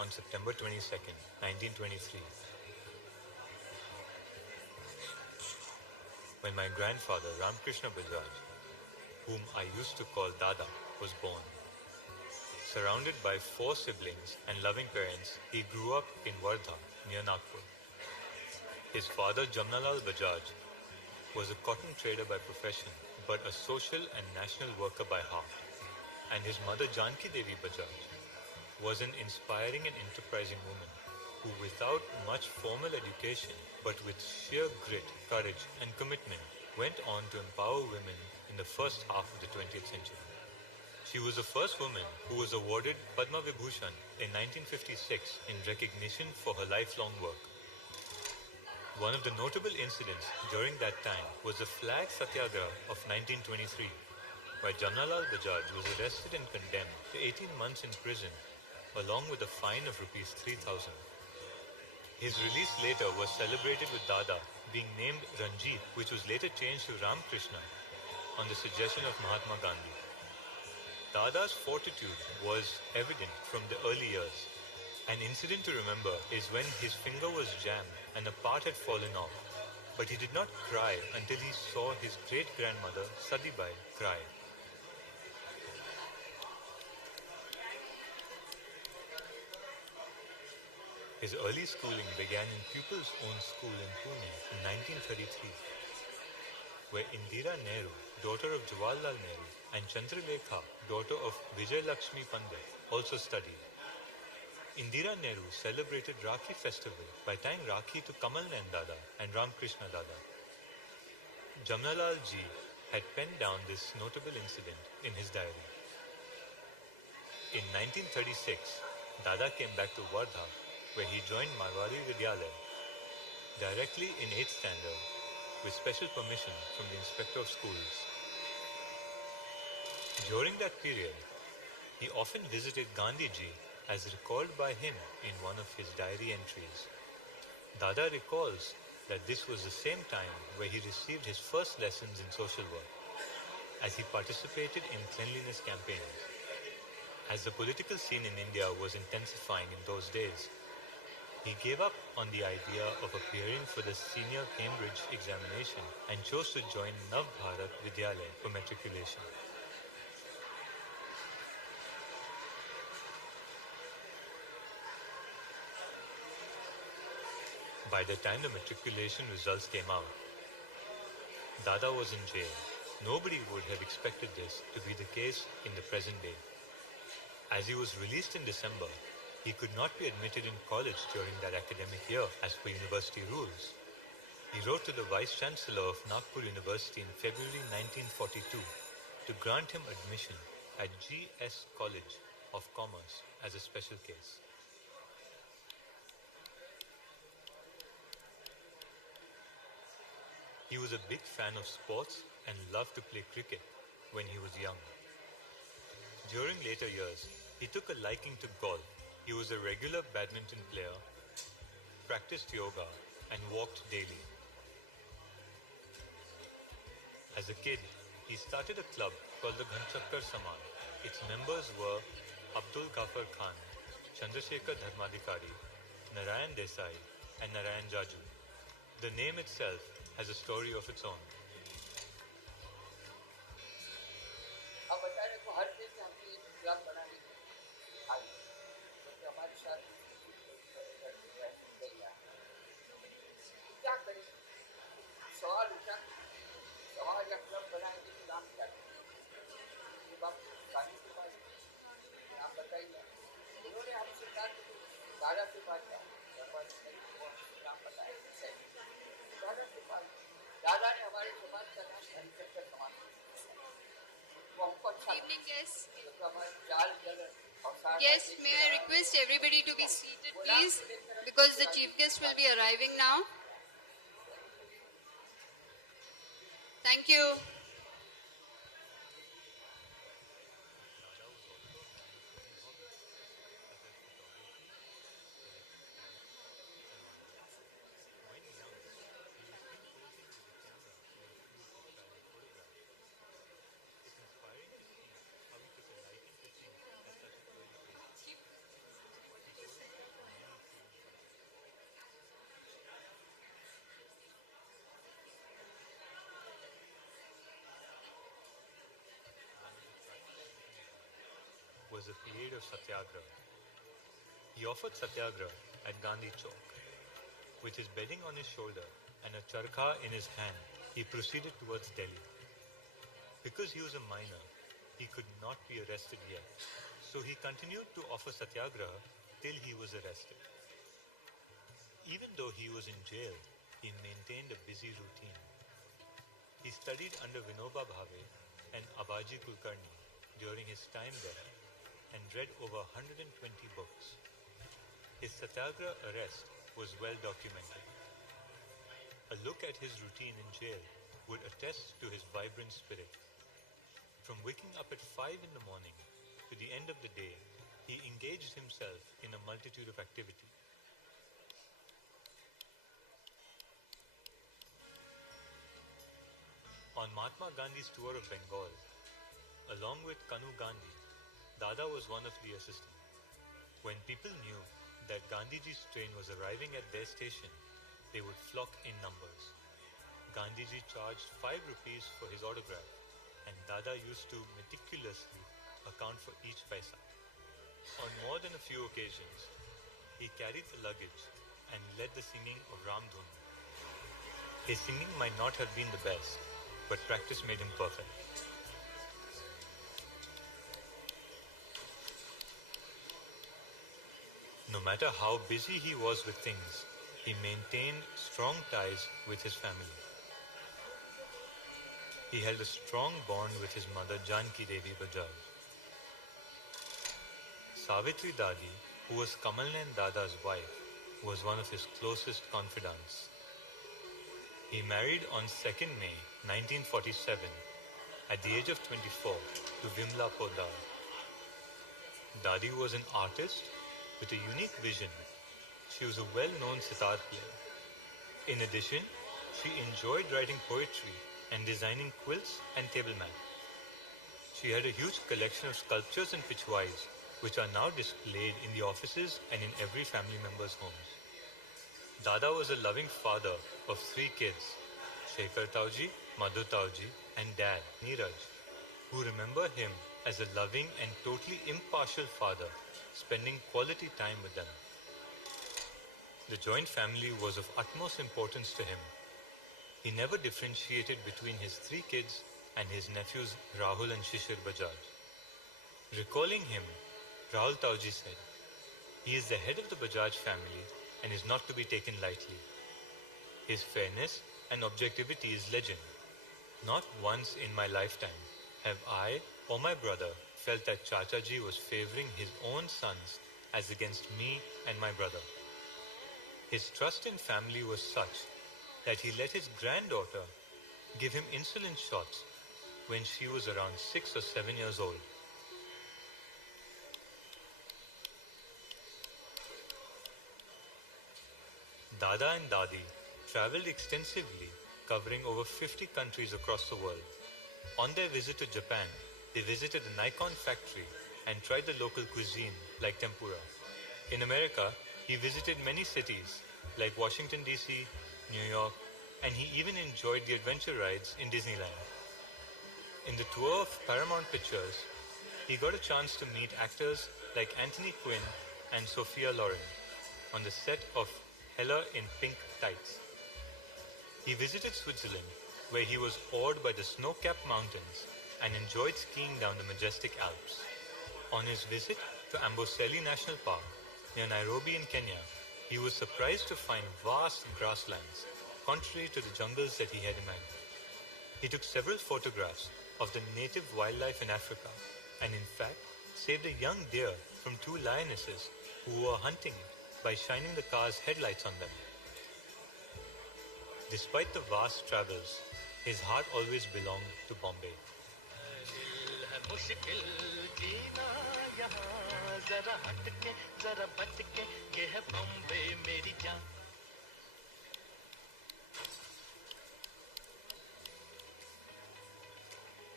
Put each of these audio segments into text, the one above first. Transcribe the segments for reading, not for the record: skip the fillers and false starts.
on September 22nd, 1923, when my grandfather Ramkrishna Bajaj, whom I used to call Dada, was born. Surrounded by 4 siblings and loving parents, he grew up in Wardha, near Nagpur. His father Jamnalal Bajaj was a cotton trader by profession, but a social and national worker by heart. And his mother Jankidevi Bajaj was an inspiring and enterprising woman who, without much formal education, but with sheer grit, courage and commitment, went on to empower women in the first half of the 20th century. She was the first woman who was awarded Padma Vibhushan in 1956 in recognition for her lifelong work. One of the notable incidents during that time was the Flag Satyagraha of 1923, where Jamnalal Bajaj was arrested and condemned to 18 months in prison, along with a fine of Rs 3,000. His release later was celebrated with Dada being named Ranjit, which was later changed to Ramkrishna on the suggestion of Mahatma Gandhi. Dada's fortitude was evident from the early years. An incident to remember is when his finger was jammed and a part had fallen off, but he did not cry until he saw his great-grandmother Sadibai cry. His early schooling began in Pupils' Own School in Pune in 1933, where Indira Nehru, daughter of Jawaharlal Nehru, and Chandralekha, daughter of Vijay Lakshmi Pandit, also studied. Indira Nehru celebrated Rakhi festival by tying Rakhi to Kamal Nayan Dada and Ramkrishna Dada. Jamnalal ji had penned down this notable incident in his diary. In 1936, Dada came back to Wardha, where he joined Marwari Vidyalaya, directly in 8th standard, with special permission from the Inspector of Schools. During that period, he often visited Gandhiji, as recalled by him in one of his diary entries. Dada recalls that this was the same time where he received his first lessons in social work, as he participated in cleanliness campaigns. As the political scene in India was intensifying in those days, he gave up on the idea of appearing for the senior Cambridge examination and chose to join Nav Bharat Vidyalaya for matriculation. By the time the matriculation results came out, Dada was in jail. Nobody would have expected this to be the case in the present day. As he was released in December, he could not be admitted in college during that academic year as per university rules. He wrote to the Vice-Chancellor of Nagpur University in February 1942 to grant him admission at G.S. College of Commerce as a special case. He was a big fan of sports and loved to play cricket when he was young. During later years, he took a liking to golf. He was a regular badminton player, practiced yoga, and walked daily. As a kid, he started a club called the Ghanchakkar Saman. Its members were Abdul Ghaffar Khan, Chandrasekhar Dharmadhikari, Narayan Desai, and Narayan Jaju. The name itself has a story of its own. अब बताने को हर चीज से हमने एक club बनाने की आज क्योंकि हमारे साथ क्या करें सवाल उठा सवाल या क्लब बनाएंगे तो नाम क्या ये बात कानून के पास नाम बताइए उन्होंने हमसे कहा कि दादा से बात किया नाम बताया दादा के पास दादा ने हमारे समाज का नाम हरिशंकर समाज Evening guests. Yes, may I request everybody to be seated, please, because the chief guest will be arriving now. Thank you. was a period of satyagraha. He offered satyagraha at Gandhi Chowk. With his bedding on his shoulder and a charkha in his hand, he proceeded towards Delhi. Because he was a minor, he could not be arrested yet, so he continued to offer satyagraha till he was arrested. Even though he was in jail, he maintained a busy routine. He studied under Vinoba Bhave and Abaji Kulkarni during his time there and read over 120 books. His satyagraha arrest was well documented. A look at his routine in jail would attest to his vibrant spirit. From waking up at 5 in the morning to the end of the day, he engaged himself in a multitude of activity. On Mahatma Gandhi's tour of Bengal, along with Kanu Gandhi, Dada was one of the assistants. When people knew that Gandhiji's train was arriving at their station, they would flock in numbers. Gandhiji charged 5 rupees for his autograph, and Dada used to meticulously account for each paisa. On more than a few occasions, he carried the luggage and led the singing of Ramdhun. His singing might not have been the best, but practice made him perfect. No matter how busy he was with things, he maintained strong ties with his family. He held a strong bond with his mother Jankidevi Bajaj. Savitri Dadi, who was Kamalnayan Dada's wife, was one of his closest confidants. He married on 2nd May 1947 at the age of 24 to Vimla Podar. Dadi was an artist with a unique vision. She was a well-known sitar player. In addition, she enjoyed writing poetry and designing quilts and table mats. She had a huge collection of sculptures and pichwais, which are now displayed in the offices and in every family member's homes. Dada was a loving father of 3 kids, Shekhar Tauji, Madhu Tauji, and dad, Neeraj, who remember him as a loving and totally impartial father, spending quality time with them. The joint family was of utmost importance to him. He never differentiated between his 3 kids and his nephews Rahul and Shishir Bajaj. Recalling him, Rahul Tauji said, "He is the head of the Bajaj family and is not to be taken lightly. His fairness and objectivity is legend. Not once in my lifetime have I or my brother felt that Chachaji was favoring his own sons as against me and my brother. His trust in family was such that he let his granddaughter give him insulin shots when she was around 6 or 7 years old." Dada and Dadi traveled extensively, covering over 50 countries across the world. On their visit to Japan, they visited the Nikon factory and tried the local cuisine like tempura. In America, he visited many cities like Washington DC, New York, and he even enjoyed the adventure rides in Disneyland. In the tour of Paramount Pictures, he got a chance to meet actors like Anthony Quinn and Sophia Loren on the set of Hella in Pink Tights. He visited Switzerland, where he was awed by the snow-capped mountains and enjoyed skiing down the majestic Alps. On his visit to Amboseli National Park, near Nairobi in Kenya, he was surprised to find vast grasslands, contrary to the jungles that he had imagined. He took several photographs of the native wildlife in Africa and in fact saved a young deer from 2 lionesses who were hunting it by shining the car's headlights on them. Despite the vast travels, his heart always belonged to Bombay.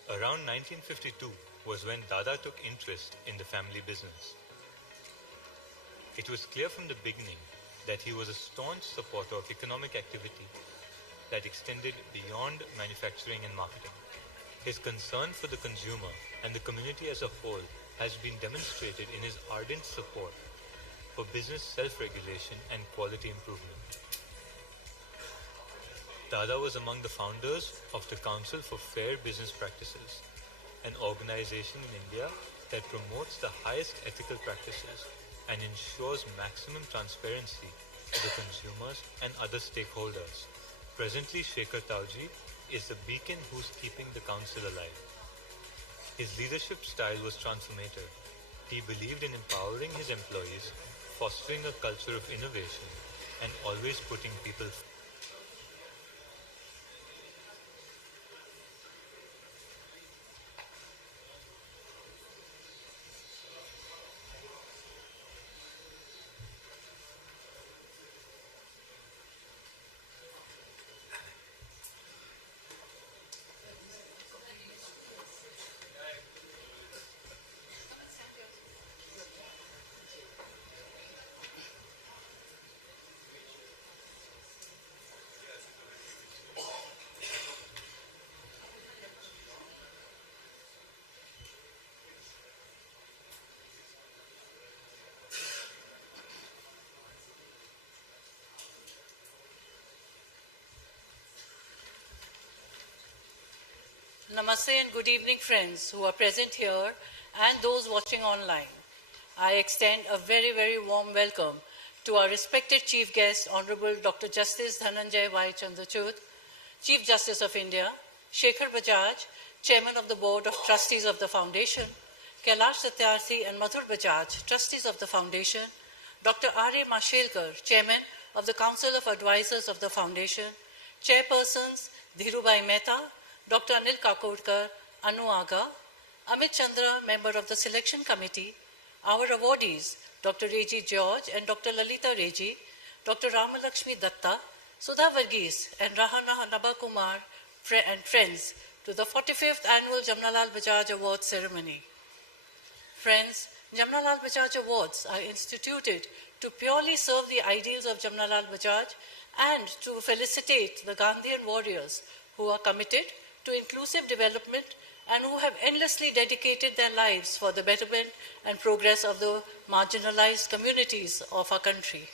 Around 1952 was when Dada took interest in the family business. It was clear from the beginning that he was a staunch supporter of economic activity that extended beyond manufacturing and marketing. His concern for the consumer and the community as a whole has been demonstrated in his ardent support for business self-regulation and quality improvement. Dada was among the founders of the Council for Fair Business Practices, an organization in India that promotes the highest ethical practices and ensures maximum transparency to the consumers and other stakeholders. Presently, Shekhar Tauji is the beacon who's keeping the council alive. His leadership style was transformative. He believed in empowering his employees, fostering a culture of innovation, and always putting people first. Namaste and good evening, friends who are present here and those watching online. I extend a very, very warm welcome to our respected Chief Guest, Honorable Dr. Justice Dhananjaya Y. Chandrachud, Chief Justice of India, Shekhar Bajaj, Chairman of the Board of Trustees of the Foundation, Kailash Satyarthi and Madhur Bajaj, Trustees of the Foundation, Dr. R.A. Mashelkar, Chairman of the Council of Advisors of the Foundation, Chairpersons Dhirubai Mehta, Dr. Anil Kakodkar, Anu Aga, Amit Chandra, Member of the Selection Committee, our awardees, Dr. Reji George and Dr. Lalita Reji, Dr. Ramalakshmi Datta, Sudha Varghese and Rahana Nabakumar and friends to the 45th Annual Jamnalal Bajaj Awards ceremony. Friends, Jamnalal Bajaj Awards are instituted to purely serve the ideals of Jamnalal Bajaj and to felicitate the Gandhian warriors who are committed to inclusive development and who have endlessly dedicated their lives for the betterment and progress of the marginalized communities of our country.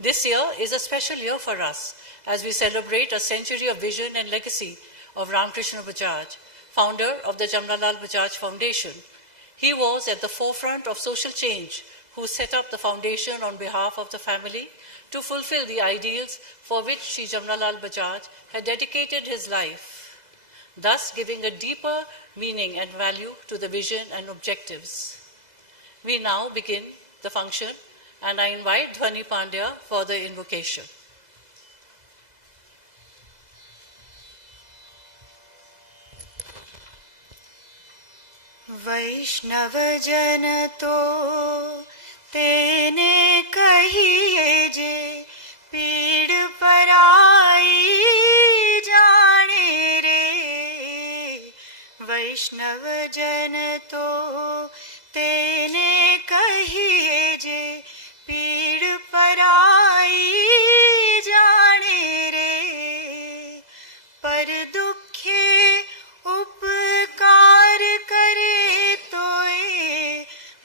This year is a special year for us as we celebrate a century of vision and legacy of Ramkrishna Bajaj, founder of the Jamnalal Bajaj Foundation. He was at the forefront of social change who set up the foundation on behalf of the family to fulfill the ideals for which Shri Jamnalal Bajaj had dedicated his life, thus giving a deeper meaning and value to the vision and objectives. We now begin the function and I invite Dhwani Pandya for the invocation. वैष्णव जन तो तेने कहिए जे पीड़ पराई जाने रे। वैष्णव जन तो तेने कहिए जे पीड़ पराई जाने रे। पर दुखे उपकार करे तोए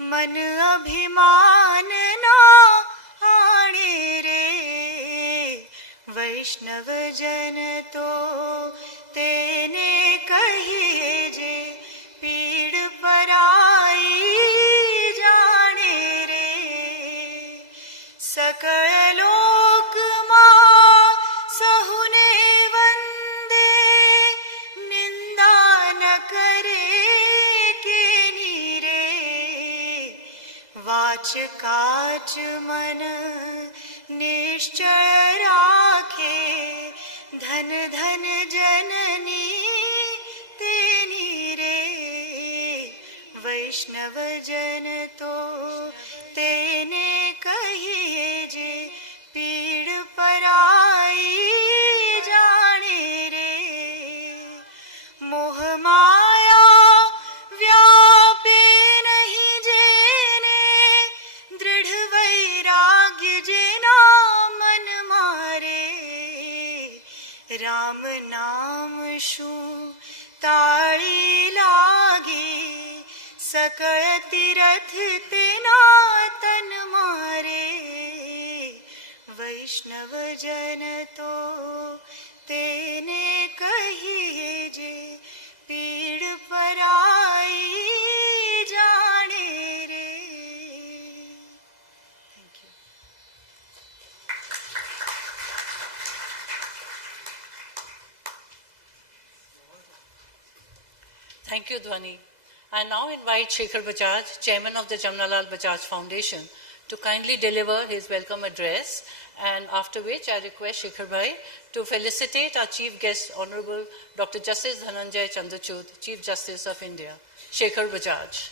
मन अभिमान ना आने रे। वैष्णव जन तो तेने कहिए जे पीड़ पराई जाने रे। सकल लोक मां सहुने वंदे निंदा न करे के नीरे। वाच काच मन निश्चय राखे धन धन जननी तेनी रे। वैष्णव जन तो तेने कहिए जे पीड़ पराई जाने रे। मोह माया व्यापे नहीं जेने दृढ़ वैराग्य जेना मन मारे। राम नाम शू ताड़ी लागे सकल तीरथ तेना तन मारे, वैष्णव जन तो तेने कहिए जे, पीड़ पराई जाने रे. Thank you. Thank you, Dhwani. I now invite Shekhar Bajaj, Chairman of the Jamnalal Bajaj Foundation, to kindly deliver his welcome address, and after which I request Shekhar Bhai to felicitate our Chief Guest, Honorable Dr. Justice Dhananjaya Chandrachud, Chief Justice of India. Shekhar Bajaj.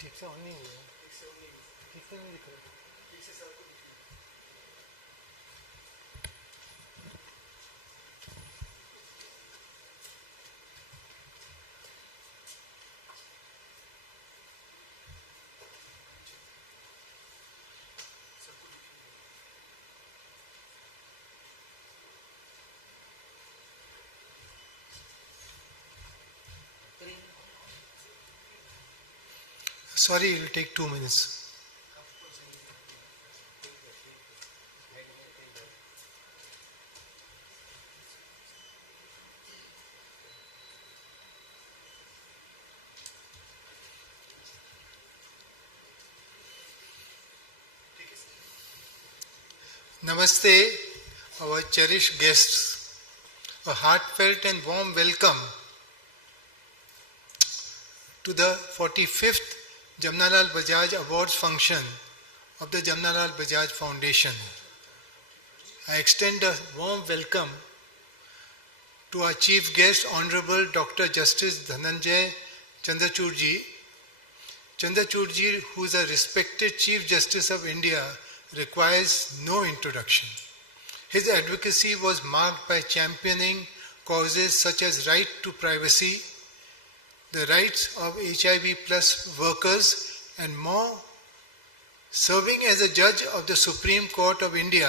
ठीक से on नहीं हुआ, ठीक से नहीं दिख रहा. Sorry, it will take 2 minutes. Namaste, our cherished guests. A heartfelt and warm welcome to the 45th Jamnalal Bajaj Awards function of the Jamnalal Bajaj Foundation. I extend a warm welcome to our chief guest, Honorable Dr. Justice Dhananjaya Chandrachud ji. Chandrachud ji, who is a respected Chief Justice of India, requires no introduction. His advocacy was marked by championing causes such as right to privacy, the rights of HIV plus workers, and more. Serving as a judge of the Supreme Court of India,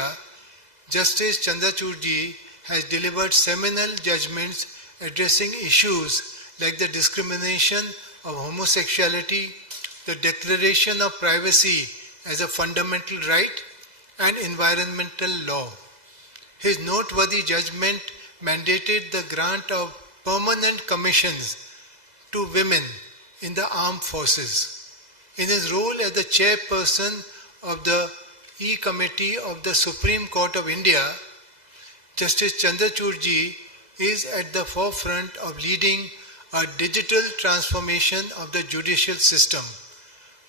Justice Chandrachud ji has delivered seminal judgments addressing issues like the discrimination of homosexuality, the declaration of privacy as a fundamental right, and environmental law. His noteworthy judgment mandated the grant of permanent commissions to women in the armed forces. In his role as the chairperson of the E-Committee of the Supreme Court of India, Justice Chandrachud ji is at the forefront of leading a digital transformation of the judicial system,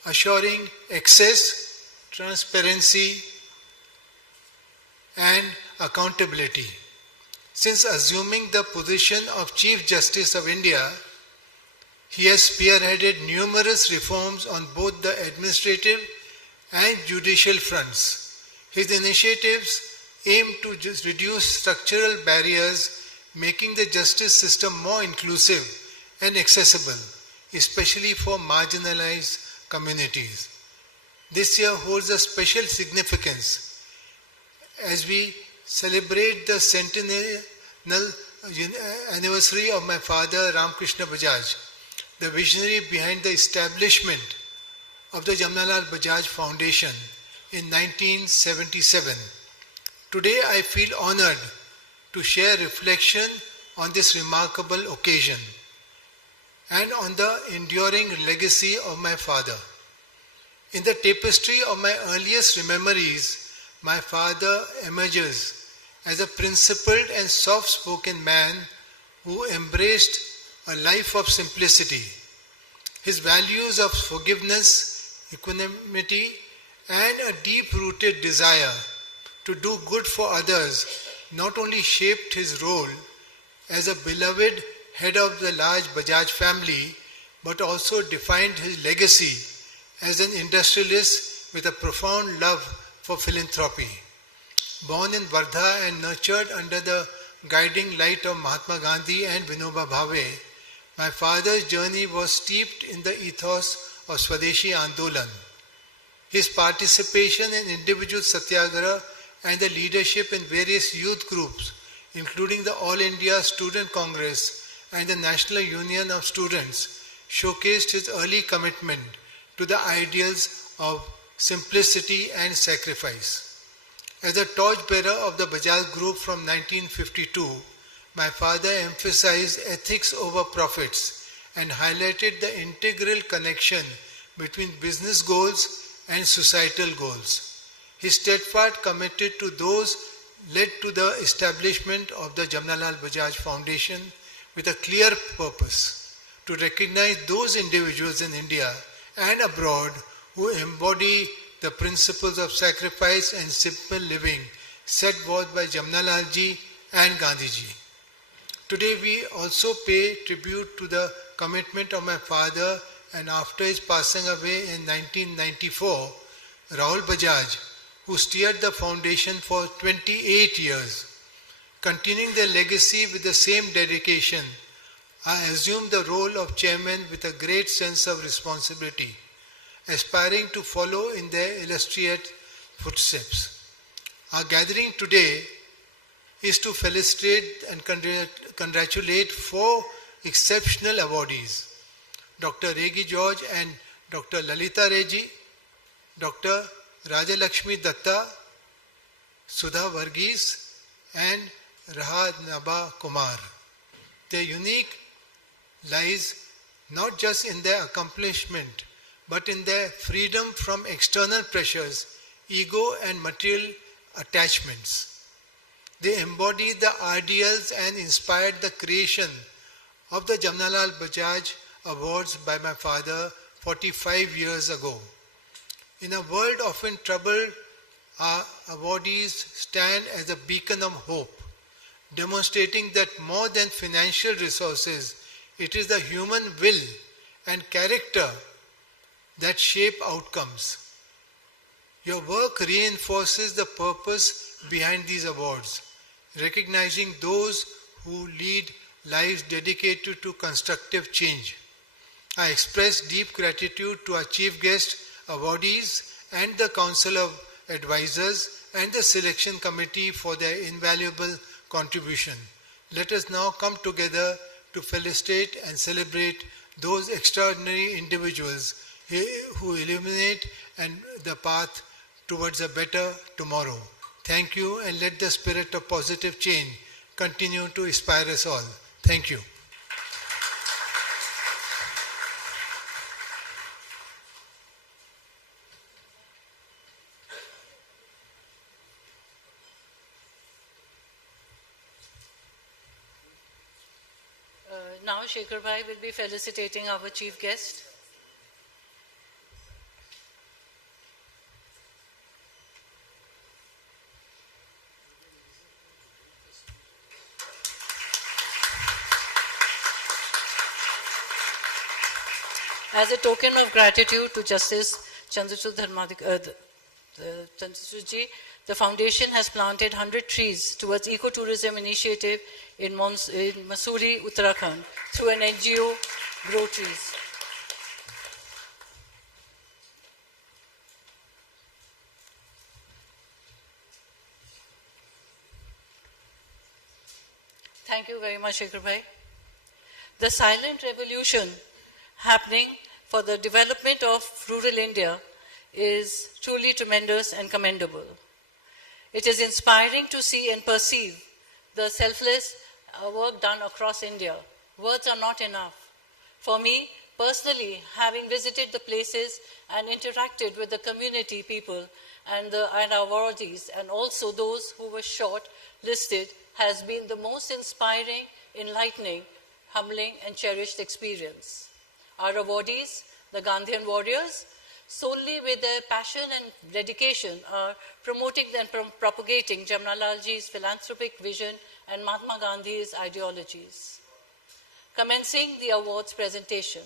assuring access, transparency, and accountability. Since assuming the position of Chief Justice of India, he has spearheaded numerous reforms on both the administrative and judicial fronts. His initiatives aim to reduce structural barriers, making the justice system more inclusive and accessible, especially for marginalized communities. This year holds a special significance as we celebrate the centennial anniversary of my father, Ramkrishna Bajaj, the visionary behind the establishment of the Jamnalal Bajaj Foundation in 1977. Today I feel honored to share reflection on this remarkable occasion and on the enduring legacy of my father. In the tapestry of my earliest memories, my father emerges as a principled and soft-spoken man who embraced a life of simplicity. His values of forgiveness, equanimity, and a deep-rooted desire to do good for others not only shaped his role as a beloved head of the large Bajaj family, but also defined his legacy as an industrialist with a profound love for philanthropy. Born in Wardha and nurtured under the guiding light of Mahatma Gandhi and Vinoba Bhave, my father's journey was steeped in the ethos of Swadeshi Andolan. His participation in individual satyagraha and the leadership in various youth groups, including the All India Student Congress and the National Union of Students, showcased his early commitment to the ideals of simplicity and sacrifice. As a torchbearer of the Bajaj Group from 1952, my father emphasized ethics over profits and highlighted the integral connection between business goals and societal goals. His steadfast commitment to those led to the establishment of the Jamnalal Bajaj Foundation with a clear purpose to recognize those individuals in India and abroad who embody the principles of sacrifice and simple living set forth by Jamnalal ji and Gandhi ji. Today we also pay tribute to the commitment of my father, and after his passing away in 1994, Rahul Bajaj, who steered the foundation for 28 years. Continuing their legacy with the same dedication, I assumed the role of chairman with a great sense of responsibility, aspiring to follow in their illustrious footsteps. Our gathering today is to felicitate and congratulate 4 exceptional awardees: Dr. Regi George and Dr. Lalita Regi, Dr. Rajalakshmi Datta, Sudha Varghese, and Raha Naba Kumar. Their unique lies not just in their accomplishment, but in their freedom from external pressures, ego and material attachments. They embodied the ideals and inspired the creation of the Jamnalal Bajaj Awards by my father 45 years ago. In a world often troubled, our awardees stand as a beacon of hope, demonstrating that more than financial resources, it is the human will and character that shape outcomes. Your work reinforces the purpose behind these awards, recognizing those who lead lives dedicated to constructive change. I express deep gratitude to our chief guest, awardees, and the Council of Advisors and the Selection Committee for their invaluable contribution. Let us now come together to felicitate and celebrate those extraordinary individuals who illuminate the path towards a better tomorrow. Thank you, and let the spirit of positive change continue to inspire us all. Thank you. Now Shekhar Bhai will be felicitating our chief guest. As a token of gratitude to Justice Chandrachud ji, the foundation has planted 100 trees towards ecotourism initiative in Mussoorie, Uttarakhand through an NGO, Grow Trees. Thank you very much, Shekhar Bhai. The silent revolution happening for the development of rural India is truly tremendous and commendable. It is inspiring to see and perceive the selfless work done across India. Words are not enough. For me, personally, having visited the places and interacted with the community people and our awardees, and also those who were short-listed, has been the most inspiring, enlightening, humbling, and cherished experience. Our awardees, the Gandhian warriors, solely with their passion and dedication, are promoting and propagating Jamnalal ji's philanthropic vision and Mahatma Gandhi's ideologies. Commencing the awards presentation,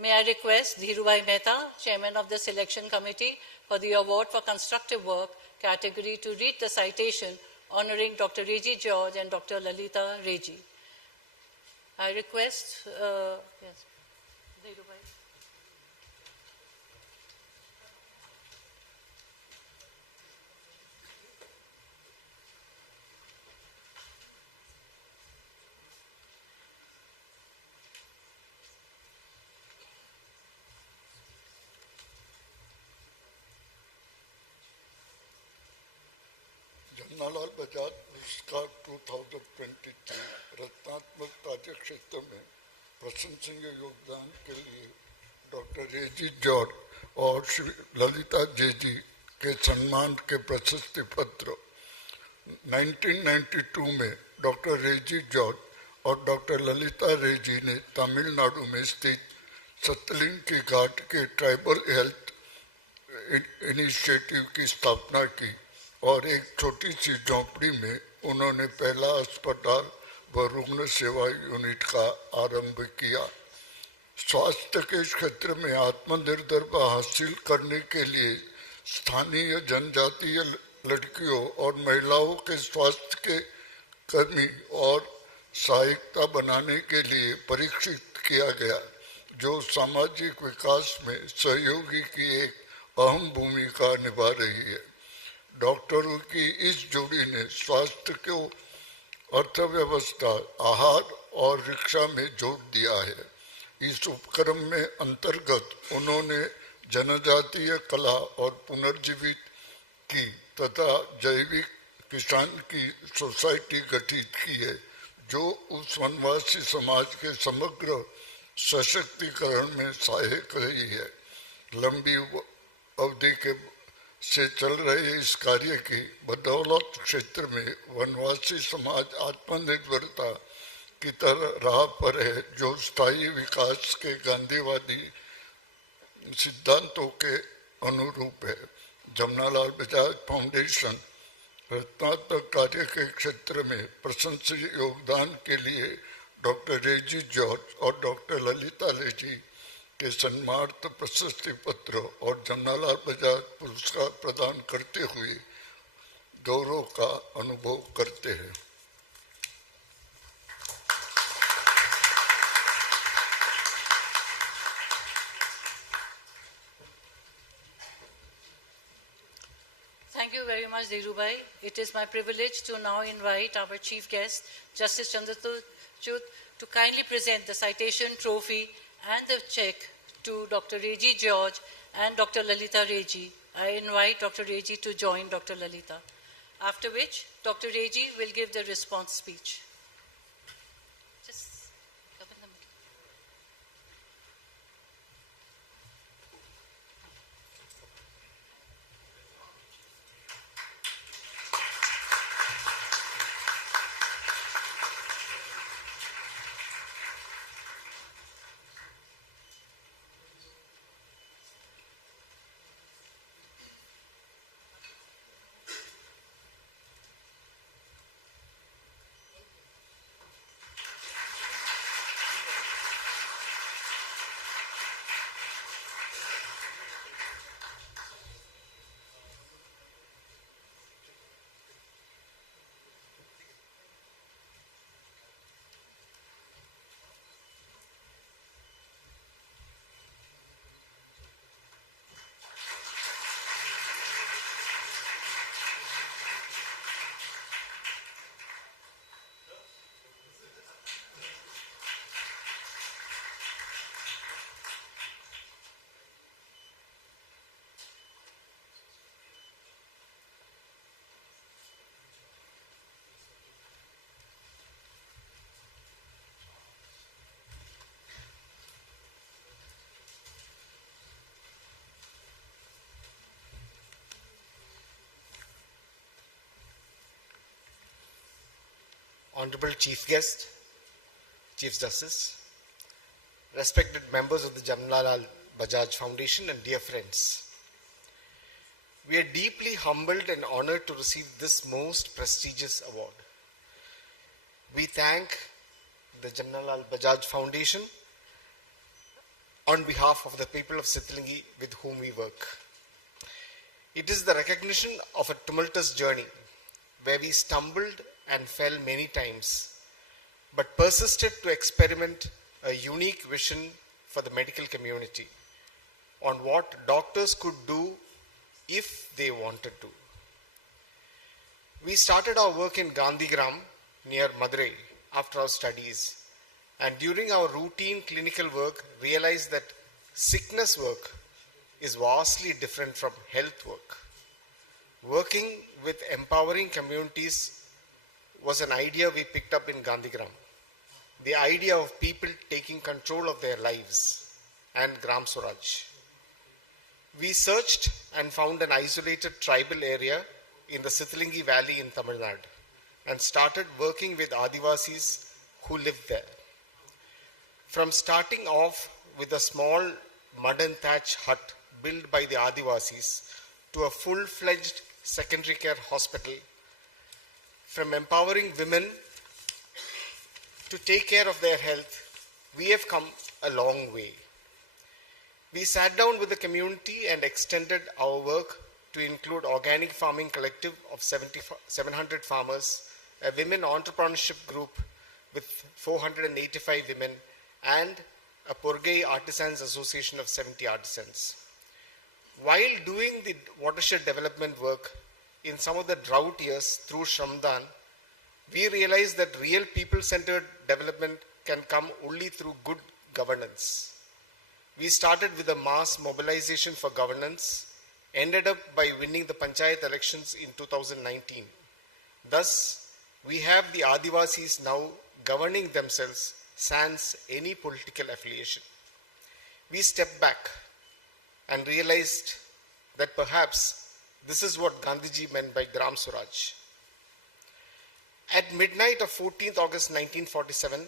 may I request Dhirubhai Mehta, Chairman of the Selection Committee, for the award for constructive work category to read the citation honoring Dr. Reji George and Dr. Lalita Reji. I request, yes, Dhirubhai. Jamnalal Bajaj पुरस्कार 2023 रत्नात्मकता के क्षेत्र में प्रशंसनीय योगदान के लिए doctor रेजी George और श्री ललिता जेजी के सम्मान के प्रशस्ति पत्र। 1992 में डॉक्टर रेजी जॉर्ज और डॉक्टर ललिता रेजी ने तमिलनाडु में स्थित सतलिंग की घाट के ट्राइबल हेल्थ इनिशिएटिव की स्थापना की और एक छोटी सी झोंपड़ी में उन्होंने पहला अस्पताल व रुग्ण सेवा यूनिट का आरंभ किया। स्वास्थ्य के क्षेत्र में आत्मनिर्भरता हासिल करने के लिए स्थानीय जनजातीय लड़कियों और महिलाओं के स्वास्थ्य के कर्मी और सहायता बनाने के लिए प्रशिक्षित किया गया, जो सामाजिक विकास में सहयोगी की एक अहम भूमिका निभा रही है। डॉक्टरों की इस जोड़ी ने स्वास्थ्य को अर्थव्यवस्था, आहार और शिक्षा में जोड़ दिया है। इस उपक्रम में अंतर्गत उन्होंने जनजातीय कला और पुनर्जीवित की तथा जैविक किसान की सोसाइटी गठित की है, जो उस वनवासी समाज के समग्र सशक्तिकरण में सहायक रही है। लंबी अवधि के से चल रहे इस कार्य की बदौलत क्षेत्र में वनवासी समाज आत्मनिर्भरता की तरह राह पर है, जो स्थायी विकास के गांधीवादी सिद्धांतों के अनुरूप है। जमनालाल बजाज फाउंडेशन रत्नात्मक कार्य के क्षेत्र में प्रशंसनीय योगदान के लिए डॉक्टर रेजी जॉर्ज और डॉक्टर ललिता रेजी के सम्मानित प्रशस्ति पत्र और जमनालाल बजाज पुरस्कार प्रदान करते हुए गौरव का अनुभव करते हैं। Thank you very much, Dhirubhai. It is my privilege to now invite our chief guest, Justice Chandrachud, to kindly present the citation trophy and the check to Dr. Reji George and Dr. Lalita Reji. I invite Dr. Reji to join Dr. Lalita. After which, Dr. Reji will give the response speech. Just come in the middle. Honorable Chief Guest, Chief Justice, respected members of the Jamnalal Bajaj Foundation and dear friends. We are deeply humbled and honored to receive this most prestigious award. We thank the Jamnalal Bajaj Foundation on behalf of the people of Sitlingi with whom we work. It is the recognition of a tumultuous journey where we stumbled and fell many times, but persisted to experiment a unique vision for the medical community on what doctors could do if they wanted to. We started our work in Gandhigram near Madurai after our studies, and during our routine clinical work realized that sickness work is vastly different from health work. Working with empowering communities was an idea we picked up in Gandhigram. The idea of people taking control of their lives and Gram Swaraj. We searched and found an isolated tribal area in the Sithalingi Valley in Tamil Nadu and started working with Adivasis who lived there. From starting off with a small mud and thatch hut built by the Adivasis to a full-fledged secondary care hospital, from empowering women to take care of their health, we have come a long way. We sat down with the community and extended our work to include organic farming collective of 700 farmers, a women entrepreneurship group with 485 women, and a Porgai Artisans Association of 70 artisans. While doing the watershed development work in some of the drought years through Shramdan, we realized that real people-centered development can come only through good governance. We started with a mass mobilization for governance, ended up by winning the Panchayat elections in 2019. Thus, we have the Adivasis now governing themselves sans any political affiliation. We stepped back and realized that perhaps this is what Gandhiji meant by Gram Swaraj. At midnight of 14th August 1947,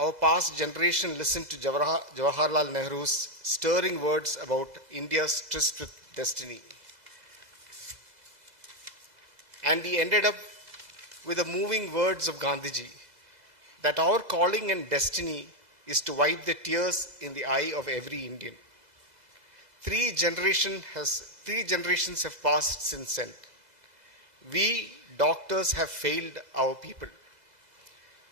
our past generation listened to Jawaharlal Nehru's stirring words about India's tryst with destiny. And he ended up with the moving words of Gandhiji, that our calling and destiny is to wipe the tears in the eye of every Indian. Three generations have passed since then. We doctors have failed our people.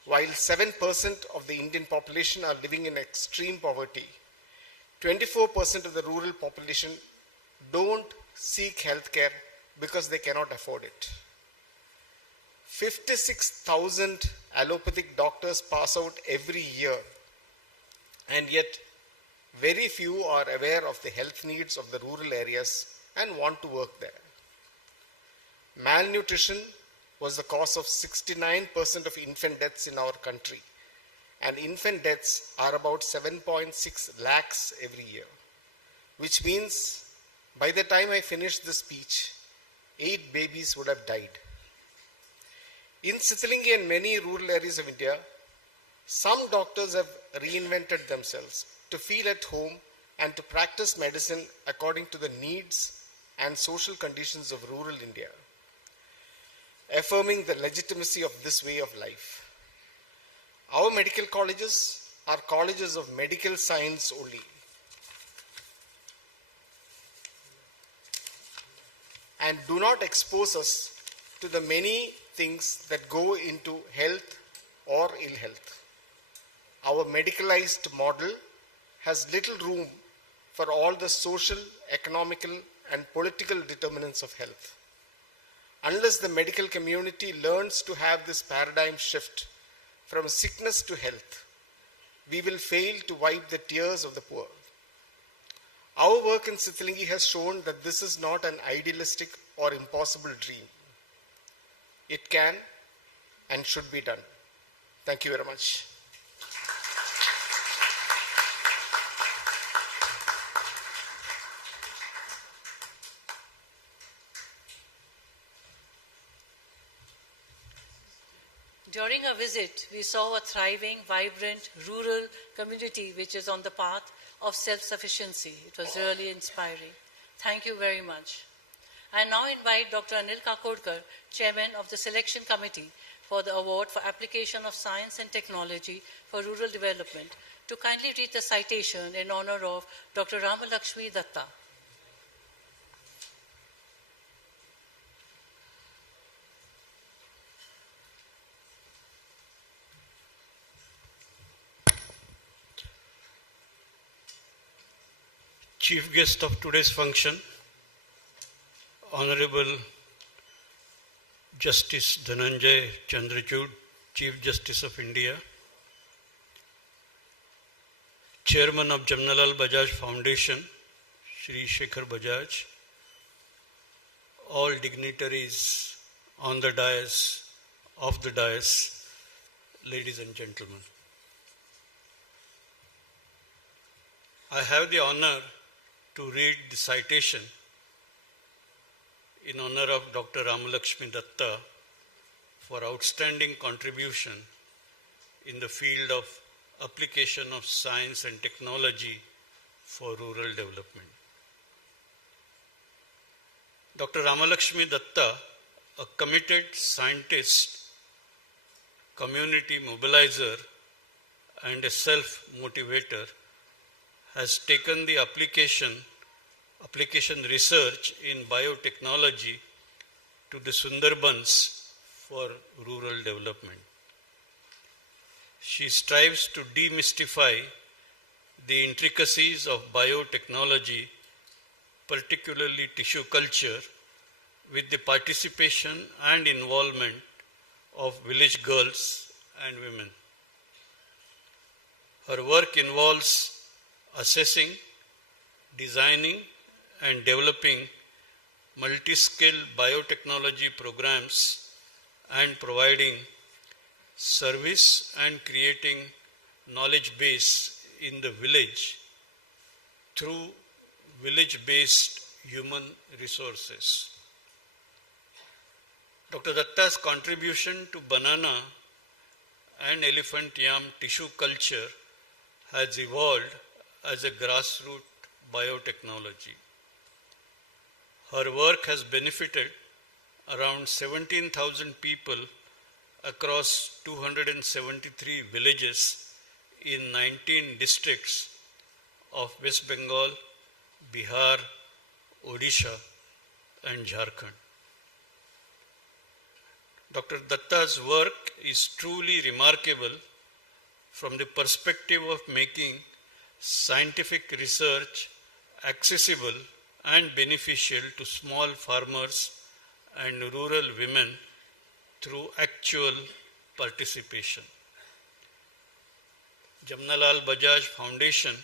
While 7% of the Indian population are living in extreme poverty, 24% of the rural population don't seek health care because they cannot afford it. 56,000 allopathic doctors pass out every year, and yet very few are aware of the health needs of the rural areas and want to work there. Malnutrition was the cause of 69% of infant deaths in our country, and infant deaths are about 7.6 lakhs every year, which means by the time I finish this speech, 8 babies would have died. In Sithalingi and many rural areas of India, some doctors have reinvented themselves to feel at home and to practice medicine according to the needs and social conditions of rural India, affirming the legitimacy of this way of life. Our medical colleges are colleges of medical science only. And do not expose us to the many things that go into health or ill health. Our medicalized model has little room for all the social, economical, and political determinants of health. Unless the medical community learns to have this paradigm shift from sickness to health, we will fail to wipe the tears of the poor. Our work in Sithalingi has shown that this is not an idealistic or impossible dream. It can and should be done. Thank you very much. During our visit, we saw a thriving, vibrant, rural community which is on the path of self-sufficiency. It was really inspiring. Thank you very much. I now invite Dr. Anil Kakodkar, Chairman of the Selection Committee for the Award for Application of Science and Technology for Rural Development, to kindly read the citation in honor of Dr. Ramalakshmi Datta. Chief guest of today's function, Honorable Justice Dhananjaya Chandrachud, Chief Justice of India, Chairman of Jamnalal Bajaj Foundation, Shri Bajaj, all dignitaries on the dais, of the dais, ladies and gentlemen. I have the honor to read the citation in honor of Dr. Ramalakshmi Datta for outstanding contribution in the field of application of science and technology for rural development. Dr. Ramalakshmi Datta, a committed scientist, community mobilizer, and a self-motivator, has taken the application research in biotechnology to the Sundarbans for rural development. She strives to demystify the intricacies of biotechnology, particularly tissue culture, with the participation and involvement of village girls and women. Her work involves assessing, designing, and developing multi-skill biotechnology programs and providing service and creating knowledge base in the village through village-based human resources. Dr. Datta's contribution to banana and elephant yam tissue culture has evolved as a grassroots biotechnology. Her work has benefited around 17,000 people across 273 villages in 19 districts of West Bengal, Bihar, Odisha, and Jharkhand. Dr. Datta's work is truly remarkable from the perspective of making scientific research accessible and beneficial to small farmers and rural women through actual participation. Jamnalal Bajaj Foundation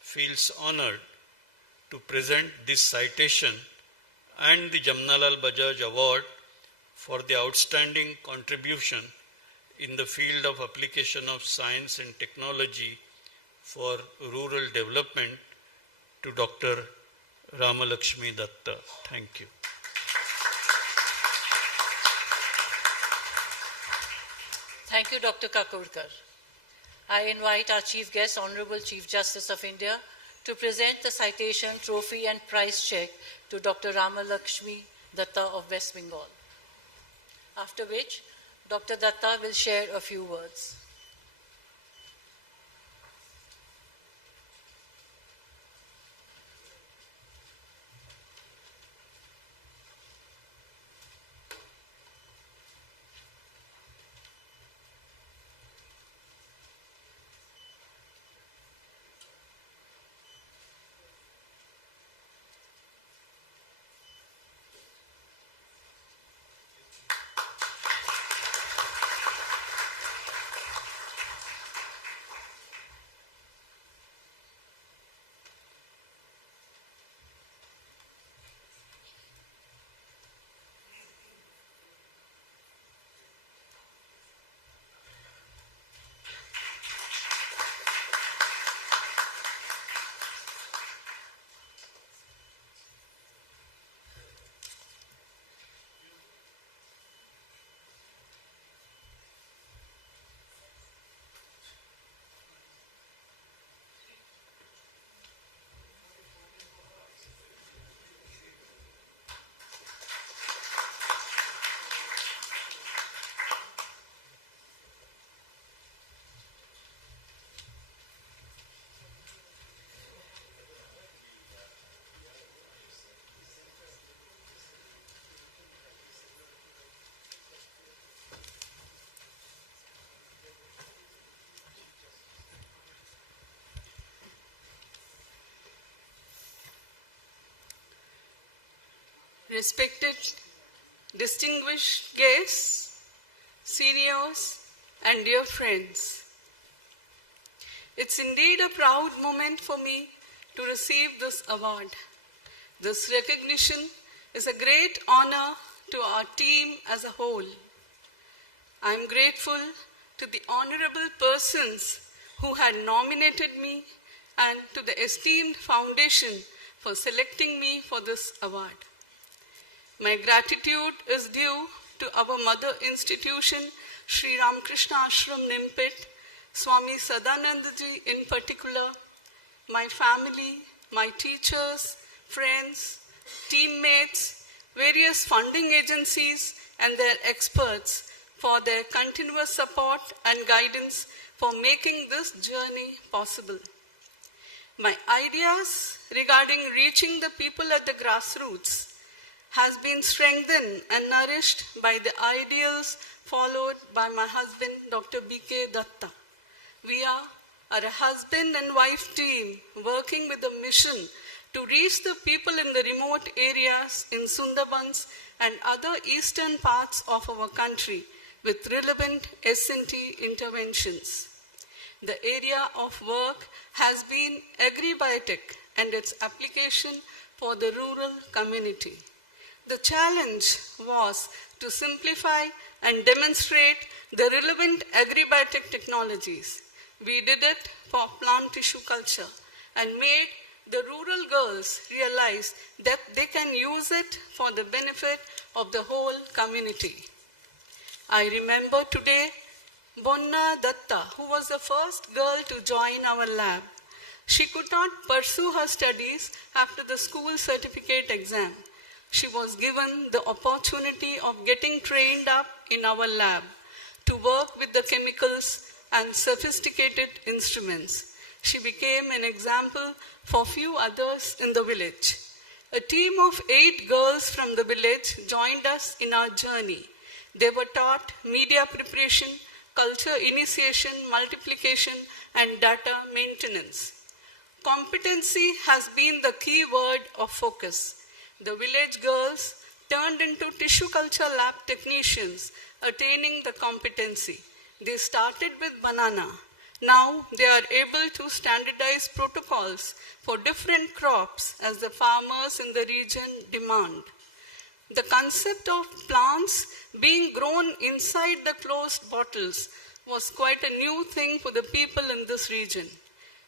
feels honored to present this citation and the Jamnalal Bajaj Award for the outstanding contribution in the field of application of science and technology for rural development to Dr. Ramalakshmi Datta. Thank you. Thank you, Dr. Kakurkar. I invite our Chief Guest, Honorable Chief Justice of India, to present the citation, trophy and prize check to Dr. Ramalakshmi Datta of West Bengal. After which, Dr. Datta will share a few words. respected, distinguished guests, seniors, and dear friends. It's indeed a proud moment for me to receive this award. This recognition is a great honor to our team as a whole. I'm grateful to the honorable persons who had nominated me and to the esteemed foundation for selecting me for this award. My gratitude is due to our mother institution, Shri Ramakrishna Ashram Nimpet, Swami Sadanandaji in particular, my family, my teachers, friends, teammates, various funding agencies and their experts for their continuous support and guidance for making this journey possible. My ideas regarding reaching the people at the grassroots has been strengthened and nourished by the ideals followed by my husband, Dr. B.K. Datta. We are a husband and wife team working with a mission to reach the people in the remote areas in Sundarbans and other eastern parts of our country with relevant S&T interventions. The area of work has been agribiotic and its application for the rural community. The challenge was to simplify and demonstrate the relevant agribiotic technologies. We did it for plant tissue culture and made the rural girls realize that they can use it for the benefit of the whole community. I remember today Bonna Datta, who was the first girl to join our lab. She could not pursue her studies after the school certificate exam. She was given the opportunity of getting trained up in our lab to work with the chemicals and sophisticated instruments. She became an example for few others in the village. A team of 8 girls from the village joined us in our journey. They were taught media preparation, culture initiation, multiplication, and data maintenance. Competency has been the key word of focus. The village girls turned into tissue culture lab technicians, attaining the competency. They started with banana. Now they are able to standardize protocols for different crops as the farmers in the region demand. The concept of plants being grown inside the closed bottles was quite a new thing for the people in this region.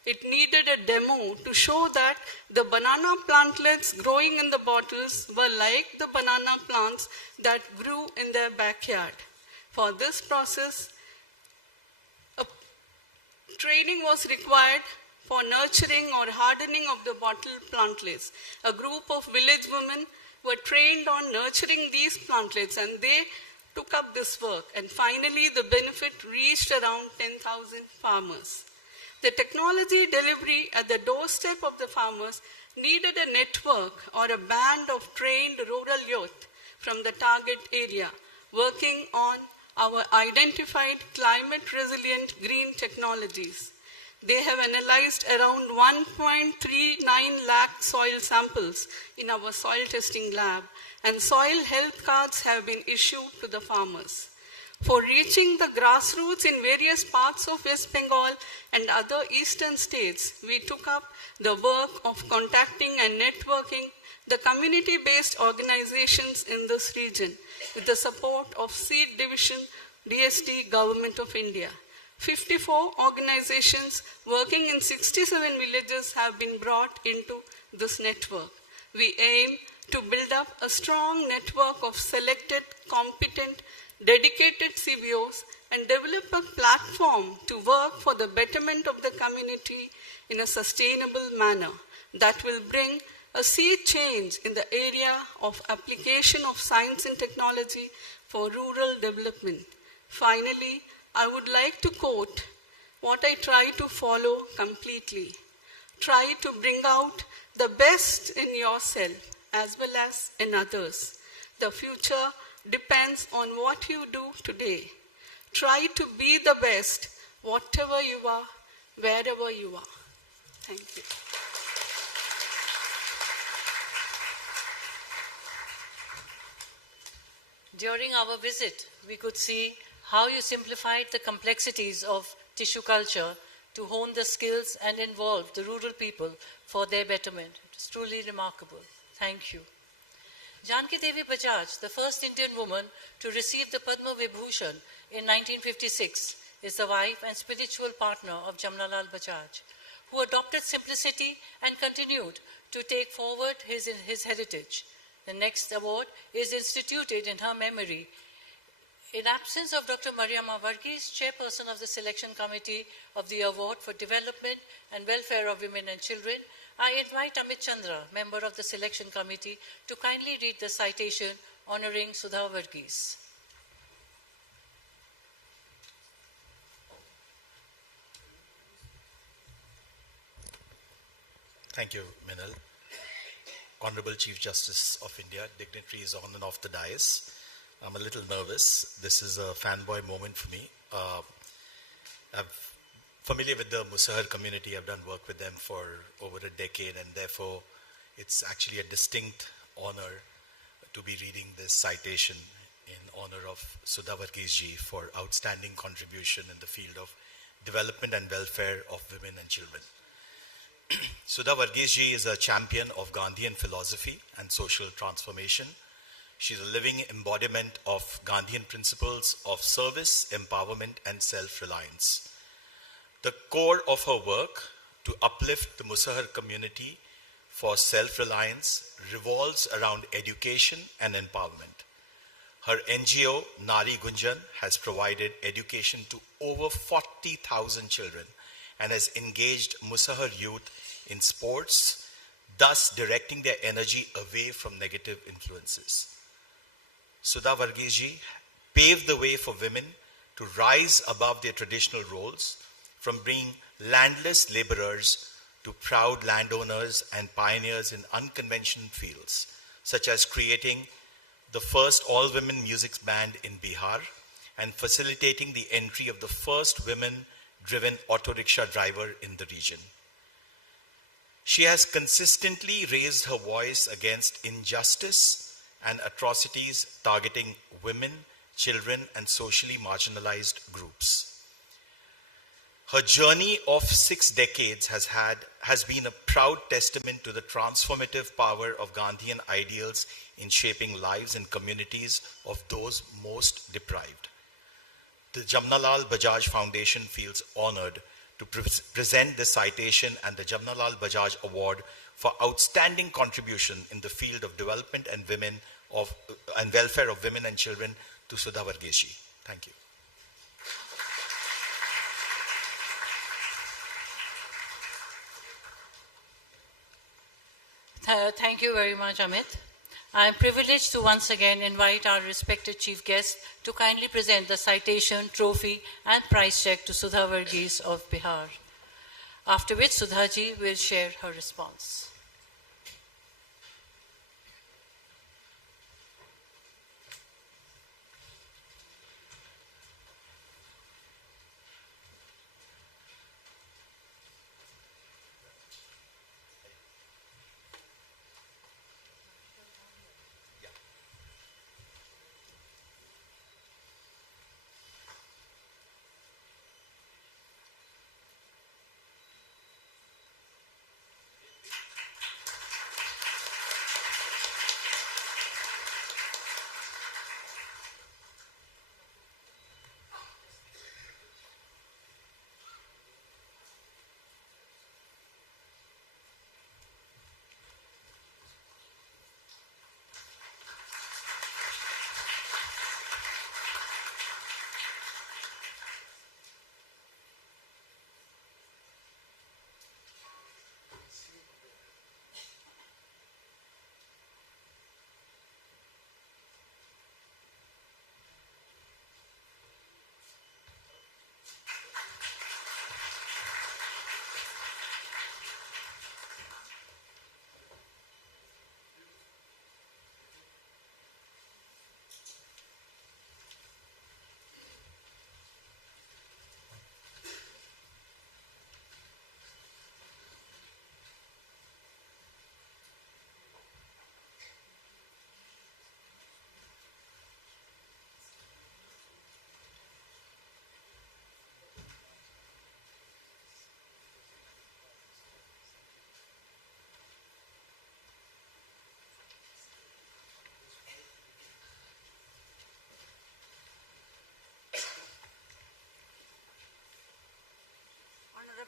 It needed a demo to show that the banana plantlets growing in the bottles were like the banana plants that grew in their backyard. For this process, training was required for nurturing or hardening of the bottle plantlets. A group of village women were trained on nurturing these plantlets and they took up this work. And finally, the benefit reached around 10,000 farmers. The technology delivery at the doorstep of the farmers needed a network or a band of trained rural youth from the target area working on our identified climate-resilient green technologies. They have analyzed around 1.39 lakh soil samples in our soil testing lab, and soil health cards have been issued to the farmers. For reaching the grassroots in various parts of West Bengal and other eastern states, we took up the work of contacting and networking the community-based organizations in this region with the support of Seed Division, DST, Government of India. 54 organizations working in 67 villages have been brought into this network. We aim to build up a strong network of selected, competent, dedicated CBOs and develop a platform to work for the betterment of the community in a sustainable manner that will bring a sea change in the area of application of science and technology for rural development. Finally, I would like to quote what I try to follow completely. Try to bring out the best in yourself as well as in others. The future depends on what you do today. Try to be the best, whatever you are, wherever you are. Thank you. During our visit, we could see how you simplified the complexities of tissue culture to hone the skills and involve the rural people for their betterment. It is truly remarkable. Thank you. Jankidevi Bajaj, the first Indian woman to receive the Padma Vibhushan in 1956, is the wife and spiritual partner of Jamnalal Bajaj, who adopted simplicity and continued to take forward his heritage. The next award is instituted in her memory. In absence of Dr. Mariama Varghese, chairperson of the selection committee of the Award for Development and Welfare of Women and Children, I invite Amit Chandra, member of the selection committee, to kindly read the citation honoring Sudha Varghese. Thank you, Minal. Honorable Chief Justice of India, dignitaries on and off the dais. I'm a little nervous. This is a fanboy moment for me. I'm familiar with the Musahar community. I've done work with them for over a decade, and therefore it's actually a distinct honor to be reading this citation in honor of Sudha Varghese ji for outstanding contribution in the field of development and welfare of women and children. Sudha Varghese ji is a champion of Gandhian philosophy and social transformation. She's a living embodiment of Gandhian principles of service, empowerment, and self-reliance. The core of her work to uplift the Musahar community for self-reliance revolves around education and empowerment. Her NGO, Nari Gunjan, has provided education to over 40,000 children and has engaged Musahar youth in sports, thus directing their energy away from negative influences. Sudha Varghese ji paved the way for women to rise above their traditional roles, from being landless laborers to proud landowners and pioneers in unconventional fields, such as creating the first all-women music band in Bihar and facilitating the entry of the first women-driven auto rickshaw driver in the region. She has consistently raised her voice against injustice and atrocities targeting women, children, and socially marginalized groups. Her journey of 6 decades has been a proud testament to the transformative power of Gandhian ideals in shaping lives and communities of those most deprived. The Jamnalal Bajaj Foundation feels honored to present this citation and the Jamnalal Bajaj Award for outstanding contribution in the field of development and welfare of women and children to Sudha Varghese ji. Thank you. Thank you very much, Amit. I am privileged to once again invite our respected chief guest to kindly present the citation, trophy, and prize check to Sudha Varghese of Bihar. After which Sudha ji will share her response.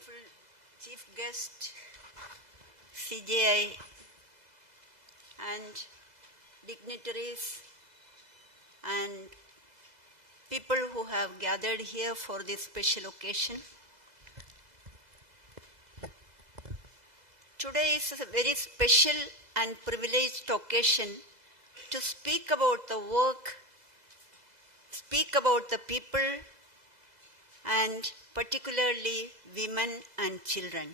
wonderful chief guest, CJI, and dignitaries and people who have gathered here for this special occasion. Today is a very special and privileged occasion to speak about the work, speak about the people, and particularly women and children.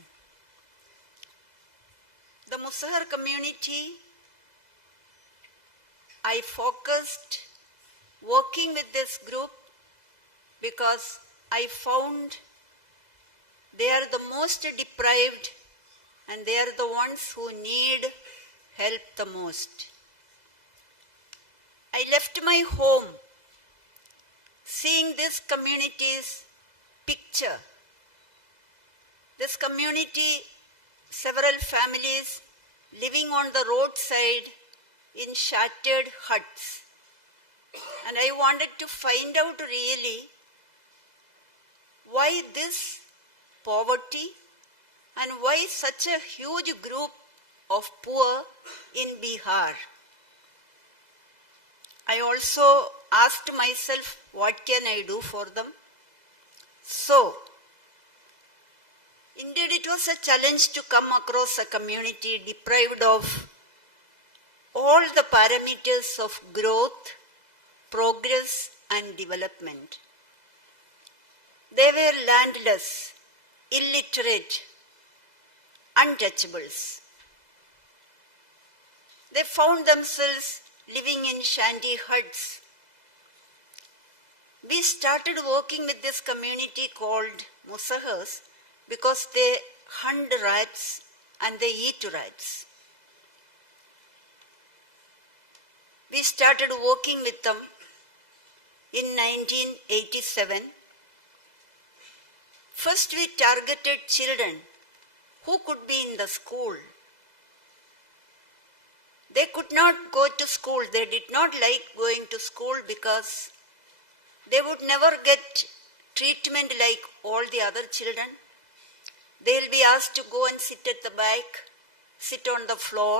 The Musahar community, I focused working with this group because I found they are the most deprived and they are the ones who need help the most. I left my home seeing this community's picture. This community, several families living on the roadside in shattered huts. And I wanted to find out really why this poverty and why such a huge group of poor in Bihar. I also asked myself, what can I do for them? So, indeed it was a challenge to come across a community deprived of all the parameters of growth, progress and development. They were landless, illiterate, untouchables. They found themselves living in shanty huts. We started working with this community called Musahars because they hunt rats and they eat rats. We started working with them in 1987. First we targeted children who could be in the school. They could not go to school. They did not like going to school because they would never get treatment like all the other children. They'll be asked to go and sit at the back, sit on the floor.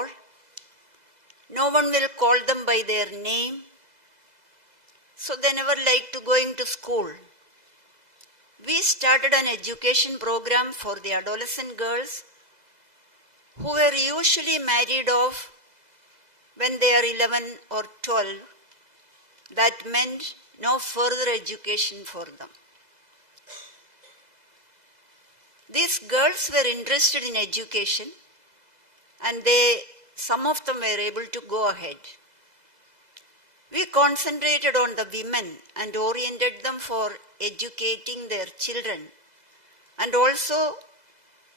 No one will call them by their name. So they never liked to going to school. We started an education program for the adolescent girls who were usually married off when they are 11 or 12. That meant no further education for them. These girls were interested in education and some of them were able to go ahead. We concentrated on the women and oriented them for educating their children and also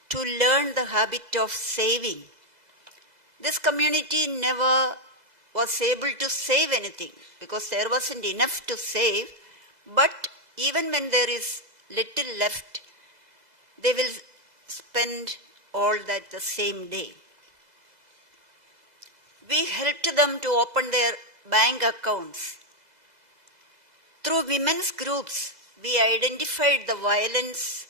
to learn the habit of saving. This community never was able to save anything because there wasn't enough to save, but even when there is little left, they will spend all that the same day. We helped them to open their bank accounts. Through women's groups, we identified the violence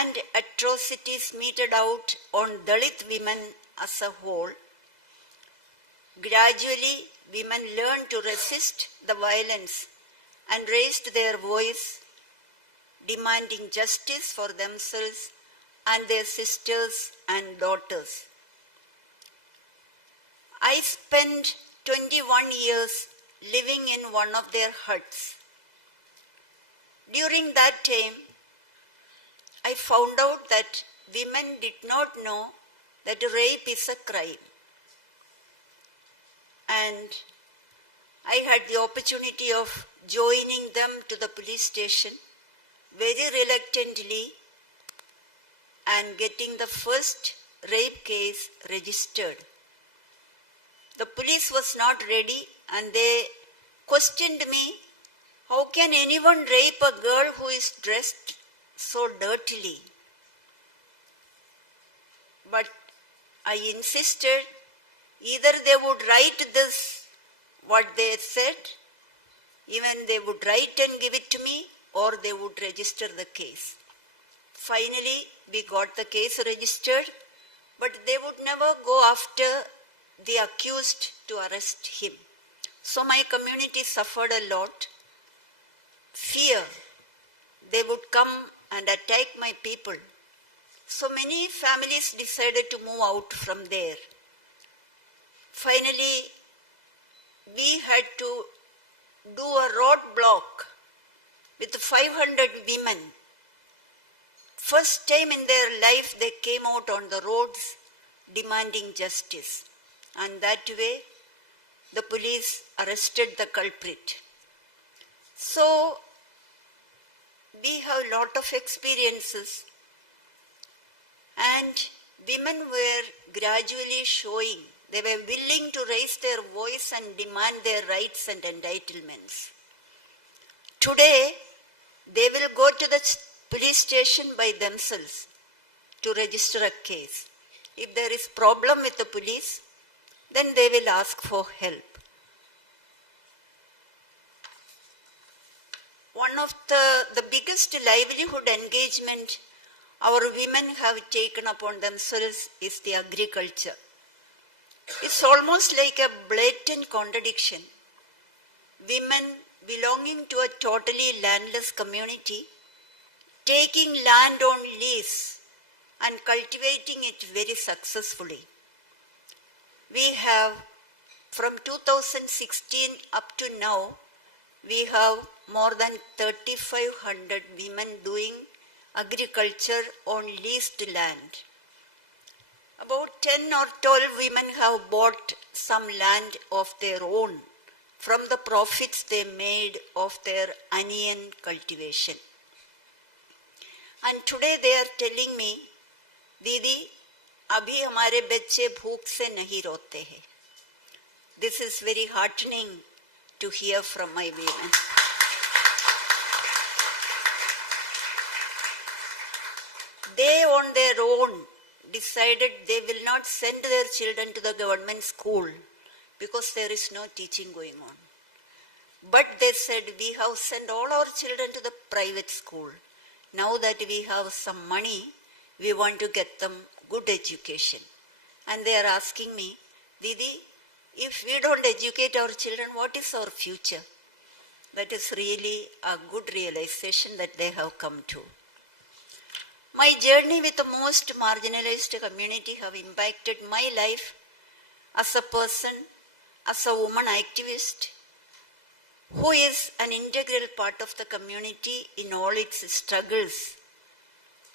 and atrocities meted out on Dalit women as a whole. Gradually, women learned to resist the violence and raised their voice, demanding justice for themselves and their sisters and daughters. I spent 21 years living in one of their huts. During that time, I found out that women did not know that rape is a crime. And I had the opportunity of joining them to the police station very reluctantly and getting the first rape case registered. The police was not ready and they questioned me, how can anyone rape a girl who is dressed so dirtily? But I insisted either they would write this, what they said, even they would write and give it to me, or they would register the case. Finally, we got the case registered, but they would never go after the accused to arrest him. So my community suffered a lot. Fear. They would come and attack my people. So many families decided to move out from there. Finally, we had to do a roadblock with 500 women. First time in their life they came out on the roads demanding justice. And that way the police arrested the culprit. So we have a lot of experiences, and women were gradually showing they were willing to raise their voice and demand their rights and entitlements. Today, they will go to the police station by themselves to register a case. If there is problem with the police, then they will ask for help. One of the biggest livelihood engagement our women have taken upon themselves is the agriculture. It's almost like a blatant contradiction. Women belonging to a totally landless community, taking land on lease and cultivating it very successfully. We have, from 2016 up to now, we have more than 3,500 women doing agriculture on leased land. About 10 or 12 women have bought some land of their own from the profits they made of their onion cultivation. And today they are telling me, Didi, abhi hamare bachche bhook se nahi rote hai. This is very heartening to hear from my women. They on their own decided they will not send their children to the government school because there is no teaching going on. But they said, we have sent all our children to the private school. Now that we have some money, we want to get them good education. And they are asking me, Didi, if we don't educate our children, what is our future? That is really a good realization that they have come to. My journey with the most marginalized community have impacted my life as a person, as a woman activist, who is an integral part of the community in all its struggles,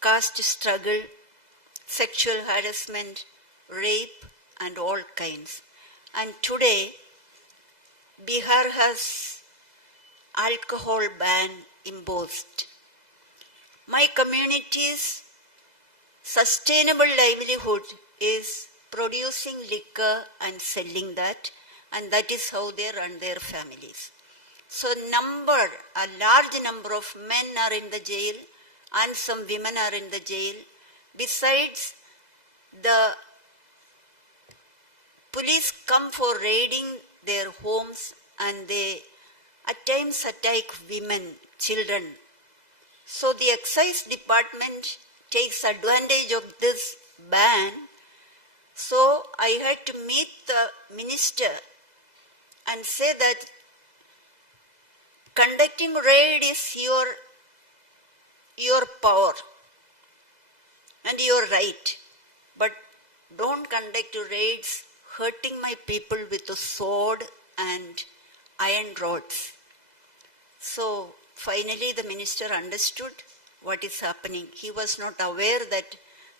caste struggle, sexual harassment, rape, and all kinds. And today, Bihar has alcohol ban imposed. My community's sustainable livelihood is producing liquor and selling that, and that is how they run their families. So a large number of men are in the jail and some women are in the jail. Besides, the police come for raiding their homes and they at times attack women, children. So the excise department takes advantage of this ban. So I had to meet the minister and say that conducting raid is your power and your right, but don't conduct raids hurting my people with a sword and iron rods. So finally the minister understood what is happening. He was not aware that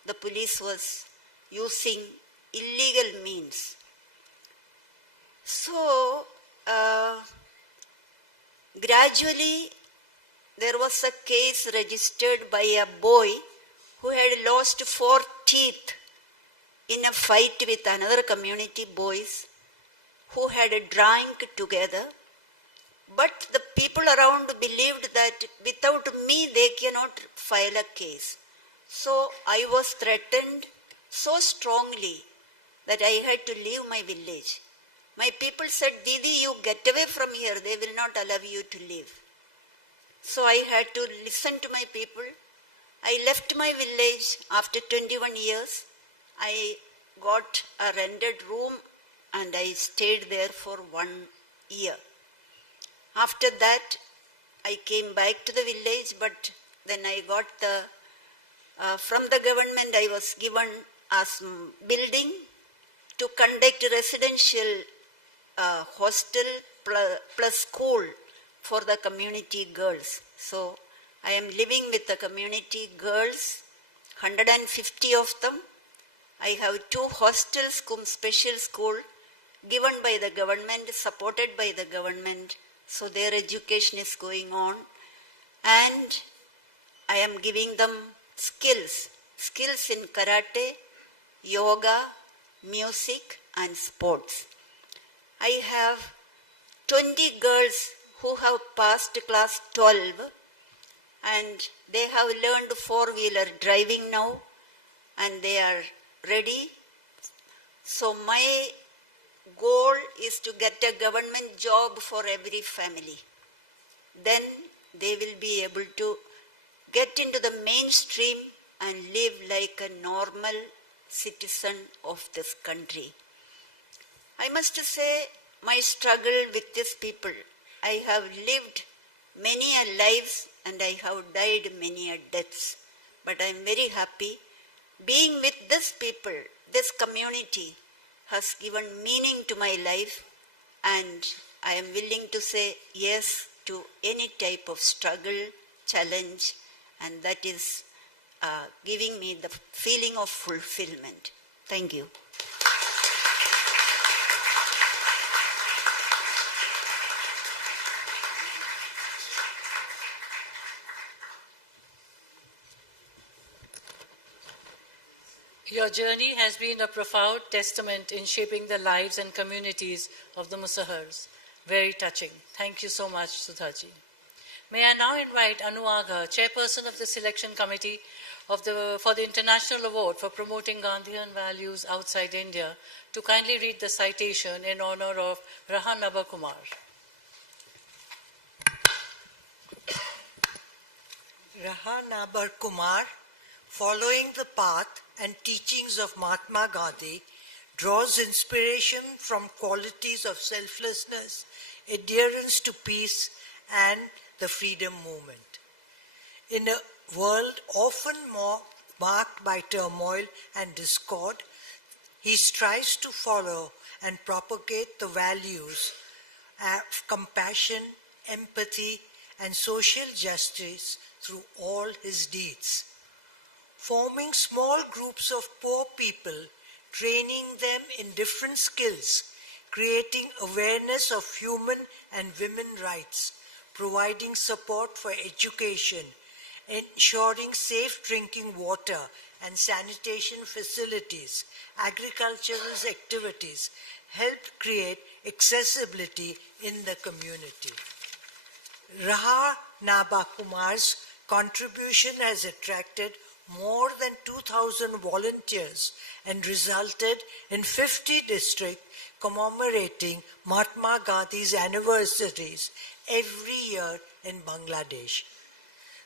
the police was using illegal means. So gradually there was a case registered by a boy who had lost 4 teeth in a fight with another community boys who had drank together. But the people around believed that without me they cannot file a case. So I was threatened so strongly that I had to leave my village. My people said, Didi, you get away from here, they will not allow you to leave. So I had to listen to my people. I I left my village after 21 years. I got a rented room and I stayed there for 1 year. After that, I came back to the village, but then I got from the government, I was given a building to conduct residential hostel plus school for the community girls. So I am living with the community girls, 150 of them. I have 2 hostels, special school, given by the government, supported by the government. So their education is going on. And I am giving them skills in karate, yoga, music and sports. I have 20 girls who have passed class 12 and they have learned 4-wheeler driving now and they are ready. So my goal is to get a government job for every family. Then they will be able to get into the mainstream and live like a normal citizen of this country. I must say, my struggle with these people, I have lived many a lives and I have died many a deaths. But I am very happy. Being with these people, this community has given meaning to my life, and I am willing to say yes to any type of struggle, challenge, and that is giving me the feeling of fulfillment. Thank you. Your journey has been a profound testament in shaping the lives and communities of the Musahars. Very touching. Thank you so much, Sudhaji. May I now invite Anu Agha, Chairperson of the Selection Committee for the International Award for Promoting Gandhian Values Outside India, to kindly read the citation in honor of Rahanaba Kumar. Rahanaba Kumar, following the path and teachings of Mahatma Gandhi, draws inspiration from qualities of selflessness, adherence to peace, and the freedom movement. In a world often marked by turmoil and discord, he strives to follow and propagate the values of compassion, empathy, and social justice through all his deeds. Forming small groups of poor people, training them in different skills, creating awareness of human and women rights, providing support for education, ensuring safe drinking water and sanitation facilities, agricultural activities, helped create accessibility in the community. Rahanaba Kumar's contribution has attracted more than 2,000 volunteers and resulted in 50 districts commemorating Mahatma Gandhi's anniversaries every year in Bangladesh.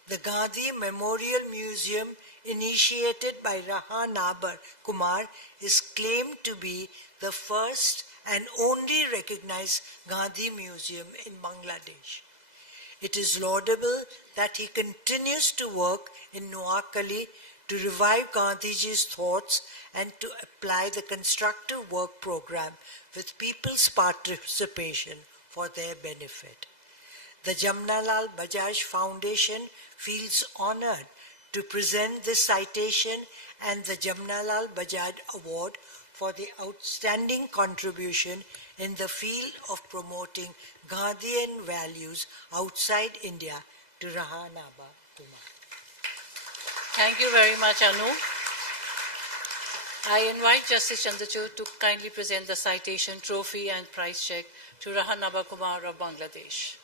The Gandhi Memorial Museum, initiated by Rahanaba Kumar, is claimed to be the first and only recognized Gandhi museum in Bangladesh. It is laudable that he continues to work in Noakhali to revive Gandhiji's thoughts and to apply the constructive work program with people's participation for their benefit. The Jamnalal Bajaj Foundation feels honored to present this citation and the Jamnalal Bajaj Award for the outstanding contribution in the field of promoting Gandhian values outside India to Rahanaba Kumar. Thank you very much, Anu. I invite Justice Chandrachud to kindly present the citation, trophy and prize check to Rahanaba Kumar of Bangladesh.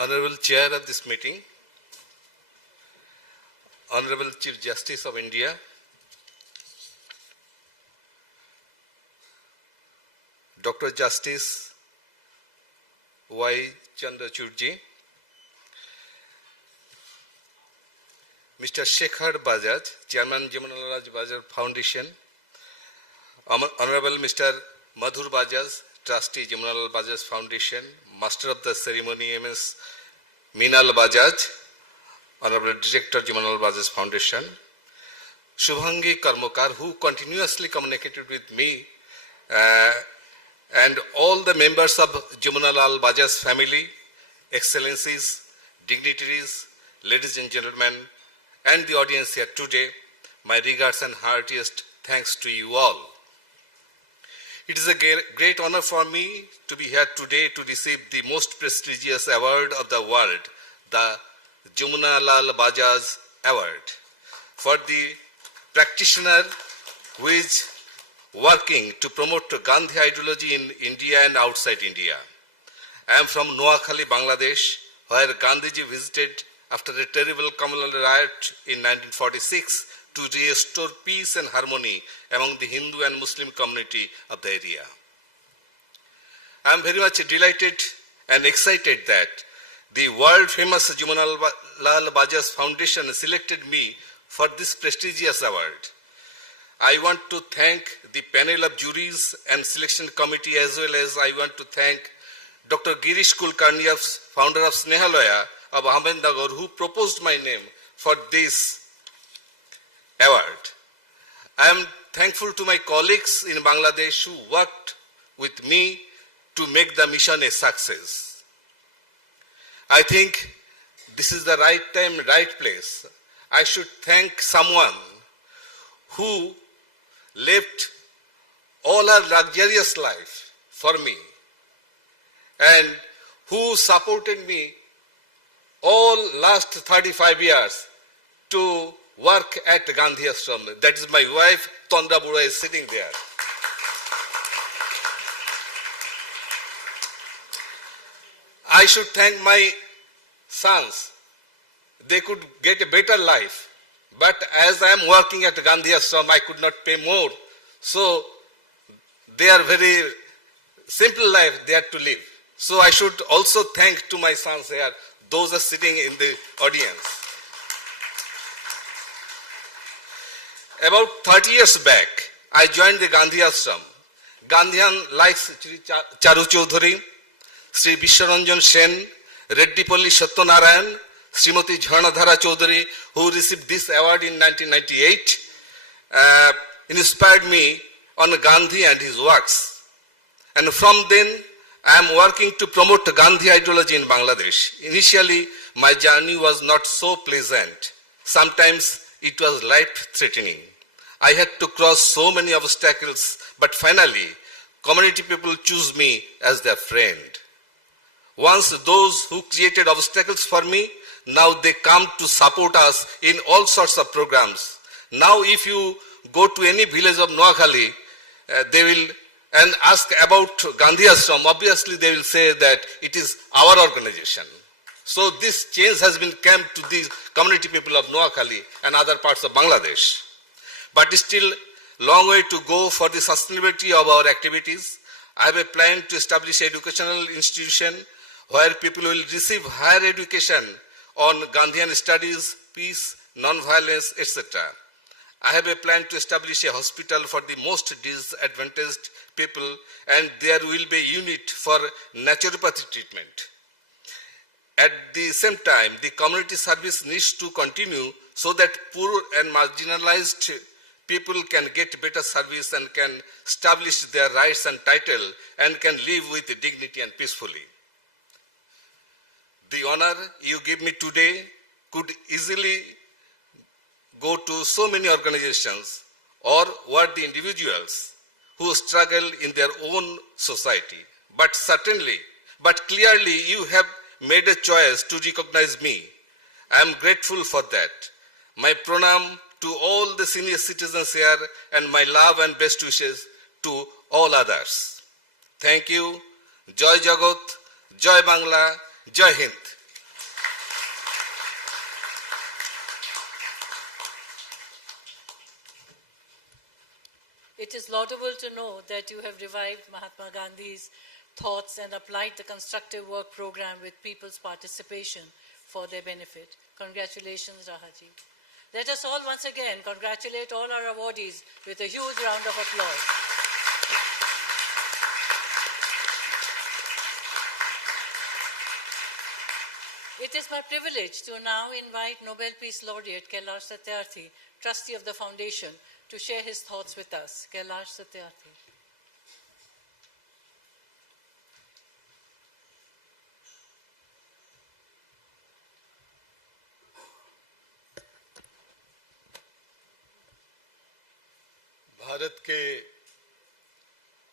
Honorable Chair of this meeting, Honorable Chief Justice of India, Dr. Justice Y. Chandrachud ji, Mr. Shekhar Bajaj, Chairman Jamnalal Bajaj Foundation, Honorable Mr. Madhur Bajaj, Trustee Jamnalal Bajaj Foundation, Master of the Ceremony MS Meenal Bajaj, Honorable Director Jamnalal Bajaj Foundation, Shubhangi Karmokar, who continuously communicated with me, and all the members of Jamnalal Bajaj family, excellencies, dignitaries, ladies and gentlemen, and the audience here today, my regards and heartiest thanks to you all. It is a great honor for me to be here today to receive the most prestigious award of the world, the Jamnalal Bajaj Award, for the practitioner who is working to promote Gandhi ideology in India and outside India. I am from Noakhali, Bangladesh, where Gandhiji visited after a terrible communal riot in 1946 to restore peace and harmony among the Hindu and Muslim community of the area. I am very much delighted and excited that the world-famous Jamnalal Bajaj Foundation selected me for this prestigious award. I want to thank the panel of juries and selection committee, as well as I want to thank Dr. Girish Kulkarni, founder of Snehaloya of Ahmednagar, who proposed my name for this award. I am thankful to my colleagues in Bangladesh who worked with me to make the mission a success. I think this is the right time, right place. I should thank someone who left all her luxurious life for me and who supported me all last 35 years to work at Gandhi Ashram. That is my wife, Tondra Bura, is sitting there. I should thank my sons. They could get a better life. But as I am working at Gandhi Ashram, I could not pay more. So they are very simple life they had to live. So I should also thank to my sons here, those are sitting in the audience. About 30 years back, I joined the Gandhi Ashram. Gandhian likes Shri Charu Chaudhary, Shri Vishwaranjan Sen, Reddipalli Satyanarayan, Srimati Jhanadhara Chaudhary, who received this award in 1998, inspired me on Gandhi and his works. And from then, I am working to promote Gandhi ideology in Bangladesh. Initially, my journey was not so pleasant. Sometimes it was life-threatening. I had to cross so many obstacles, but finally, community people choose me as their friend. Once those who created obstacles for me, now they come to support us in all sorts of programs. Now if you go to any village of Noakhali, they will and ask about Gandhi Ashram, obviously they will say that it is our organization. So this change has been come to the community people of Noakhali and other parts of Bangladesh. But still long way to go for the sustainability of our activities. I have a plan to establish an educational institution where people will receive higher education on Gandhian studies, peace, non-violence, etc. I have a plan to establish a hospital for the most disadvantaged people, and there will be a unit for naturopathy treatment. At the same time, the community service needs to continue so that poor and marginalized people can get better service and can establish their rights and title and can live with dignity and peacefully. The honor you give me today could easily go to so many organizations or were the individuals who struggle in their own society. But clearly you have made a choice to recognize me. I am grateful for that. My pranam to all the senior citizens here and my love and best wishes to all others. Thank you. Joy Jagat, Joy Bangla, Joy Hind. It is laudable to know that you have revived Mahatma Gandhi's thoughts and applied the Constructive Work program with people's participation for their benefit. Congratulations, Rahaji. Let us all once again congratulate all our awardees with a huge round of applause. It is my privilege to now invite Nobel Peace Laureate Kailash Satyarthi, trustee of the Foundation, to share his thoughts with us. Kailash Satyarthi. Bharat के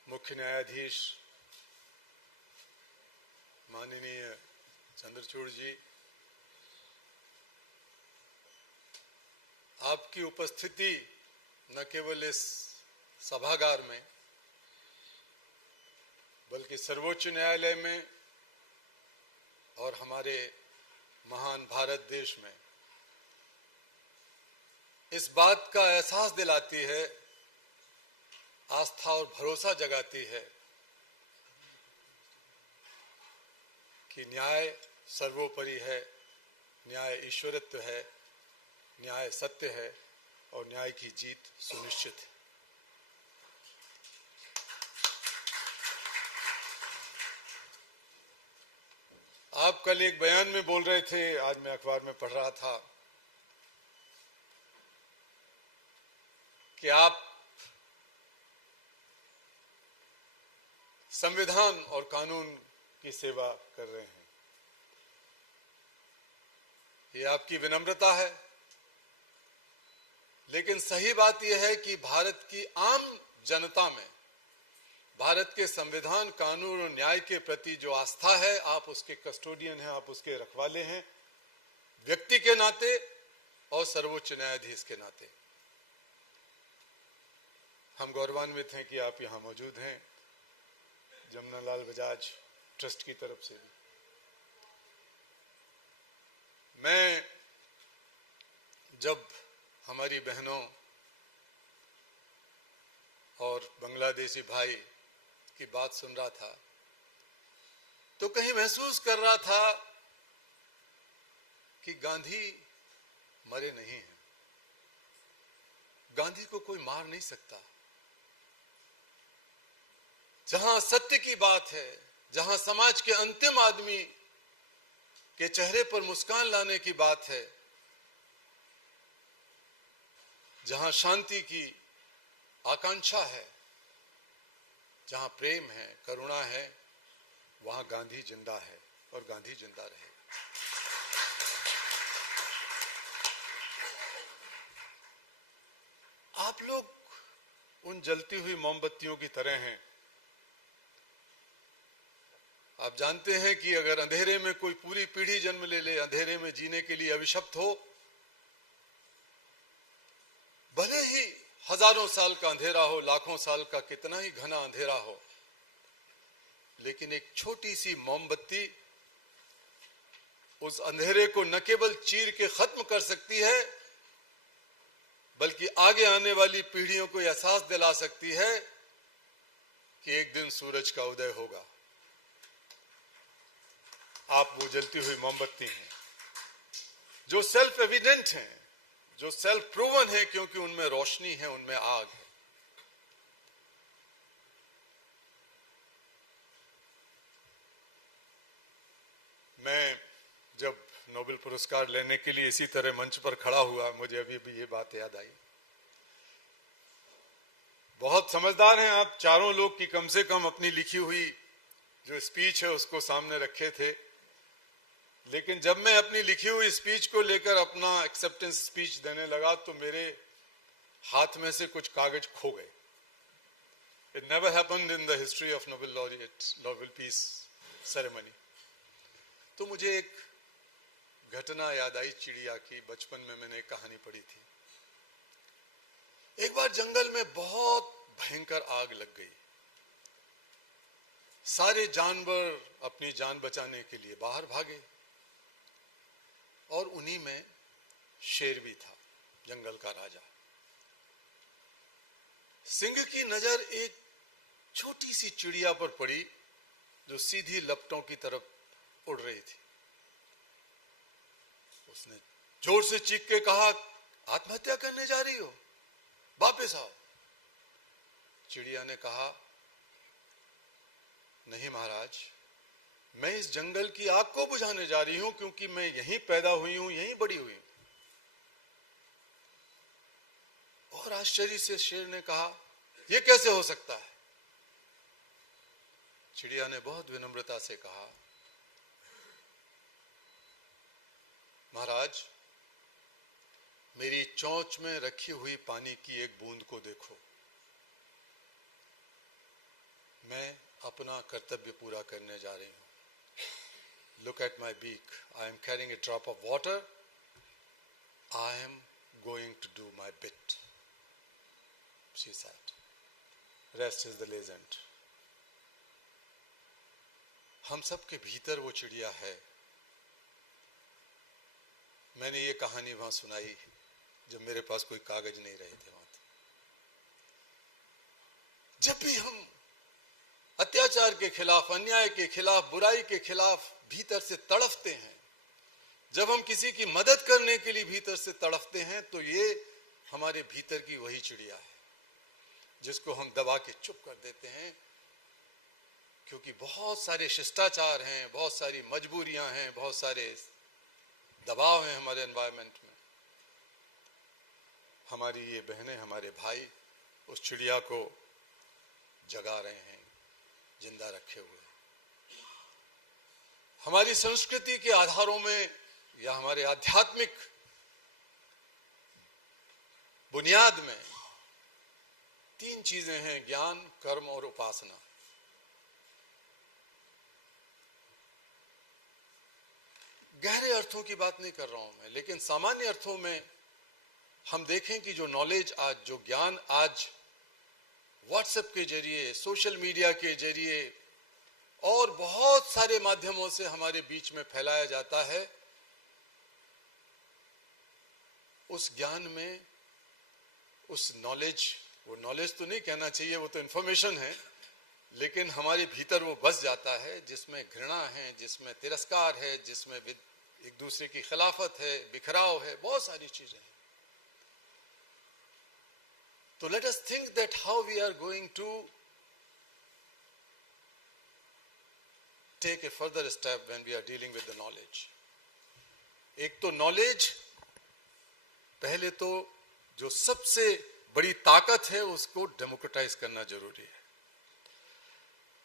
मुख्य न्यायाधीश माननीय चंद्रचूड़ जी, आपकी उपस्थिति न केवल इस सभागार में बल्कि सर्वोच्च न्यायालय में और हमारे महान भारत देश में इस बात का एहसास दिलाती है, आस्था और भरोसा जगाती है कि न्याय सर्वोपरि है, न्याय ईश्वरत्व है, न्याय सत्य है और न्याय की जीत सुनिश्चित है। आप कल एक बयान में बोल रहे थे, आज मैं अखबार में पढ़ रहा था कि आप संविधान और कानून की सेवा कर रहे हैं। ये आपकी विनम्रता है, लेकिन सही बात यह है कि भारत की आम जनता में भारत के संविधान, कानून और न्याय के प्रति जो आस्था है, आप उसके कस्टोडियन हैं, आप उसके रखवाले हैं, व्यक्ति के नाते और सर्वोच्च न्यायाधीश के नाते। हम गौरवान्वित हैं कि आप यहां मौजूद हैं, जमनालाल बजाज ट्रस्ट की तरफ से भी। मैं जब हमारी बहनों और बांग्लादेशी भाई की बात सुन रहा था तो कहीं महसूस कर रहा था कि गांधी मरे नहीं हैं, गांधी को कोई मार नहीं सकता। जहां सत्य की बात है, जहां समाज के अंतिम आदमी के चेहरे पर मुस्कान लाने की बात है, जहां शांति की आकांक्षा है, जहां प्रेम है, करुणा है, वहां गांधी जिंदा है और गांधी जिंदा रहे। आप लोग उन जलती हुई मोमबत्तियों की तरह हैं। आप जानते हैं कि अगर अंधेरे में कोई पूरी पीढ़ी जन्म ले ले, अंधेरे में जीने के लिए अभिशप्त हो, भले ही हजारों साल का अंधेरा हो, लाखों साल का कितना ही घना अंधेरा हो, लेकिन एक छोटी सी मोमबत्ती उस अंधेरे को न केवल चीर के खत्म कर सकती है, बल्कि आगे आने वाली पीढ़ियों को एहसास दिला सकती है कि एक दिन सूरज का उदय होगा। आप वो जलती हुई मोमबत्ती हैं जो सेल्फ एविडेंट हैं, जो सेल्फ प्रूवन है, क्योंकि उनमें रोशनी है, उनमें आग है। मैं जब नोबेल पुरस्कार लेने के लिए इसी तरह मंच पर खड़ा हुआ, मुझे अभी भी ये बात याद आई। बहुत समझदार हैं आप चारों लोग कि कम से कम अपनी लिखी हुई जो स्पीच है उसको सामने रखे थे, लेकिन जब मैं अपनी लिखी हुई स्पीच को लेकर अपना एक्सेप्टेंस स्पीच देने लगा तो मेरे हाथ में से कुछ कागज खो गए। It never happened in the history of Nobel Peace Ceremony। तो मुझे एक घटना याद आई चिड़िया की। बचपन में मैंने एक कहानी पढ़ी थी। एक बार जंगल में बहुत भयंकर आग लग गई। सारे जानवर अपनी जान बचाने के लिए बाहर भागे और उन्हीं में शेर भी था, जंगल का राजा। सिंह की नजर एक छोटी सी चिड़िया पर पड़ी जो सीधी लपटों की तरफ उड़ रही थी। उसने जोर से चीख के कहा, आत्महत्या करने जा रही हो, वापस आओ। चिड़िया ने कहा, नहीं महाराज, मैं इस जंगल की आग को बुझाने जा रही हूं क्योंकि मैं यहीं पैदा हुई हूं, यहीं बड़ी हुई हूं। और आश्चर्य से शेर ने कहा, यह कैसे हो सकता है? चिड़िया ने बहुत विनम्रता से कहा, महाराज, मेरी चोंच में रखी हुई पानी की एक बूंद को देखो। मैं अपना कर्तव्य पूरा करने जा रही हूं। Look at my beak. I am carrying a drop of water. I am going to do my bit. She said. Rest is the legend. हम सब के भीतर वो चिड़िया है। मैंने ये कहानी वहां सुनाई जब मेरे पास कोई कागज नहीं रहे थे वहां। जब भी हम अत्याचार के खिलाफ, अन्याय के खिलाफ, बुराई के खिलाफ भीतर से तड़फते हैं, जब हम किसी की मदद करने के लिए भीतर से तड़फते हैं, तो ये हमारे भीतर की वही चिड़िया है जिसको हम दबा के चुप कर देते हैं, क्योंकि बहुत सारे शिष्टाचार हैं, बहुत सारी मजबूरियां हैं, बहुत सारे दबाव हैं हमारे एनवायरनमेंट में। हमारी ये बहनें, हमारे भाई उस चिड़िया को जगा रहे हैं, जिंदा रखे हुए। हमारी संस्कृति के आधारों में या हमारे आध्यात्मिक बुनियाद में 3 चीजें हैं, ज्ञान, कर्म और उपासना। गहरे अर्थों की बात नहीं कर रहा हूं मैं, लेकिन सामान्य अर्थों में हम देखें कि जो नॉलेज आज, जो ज्ञान आज व्हाट्सएप के जरिए, सोशल मीडिया के जरिए और बहुत सारे माध्यमों से हमारे बीच में फैलाया जाता है, उस ज्ञान में, उस नॉलेज, वो नॉलेज तो नहीं कहना चाहिए, वो तो इंफॉर्मेशन है, लेकिन हमारे भीतर वो बस जाता है, जिसमें घृणा है, जिसमें तिरस्कार है, जिसमें एक दूसरे की खिलाफत है, बिखराव है, बहुत सारी चीजें हैं। So let us think that how we are going to take a further step when we are dealing with the knowledge. एक तो knowledge, पहले तो जो सबसे बड़ी ताकत है उसको डेमोक्रेटाइज करना जरूरी है।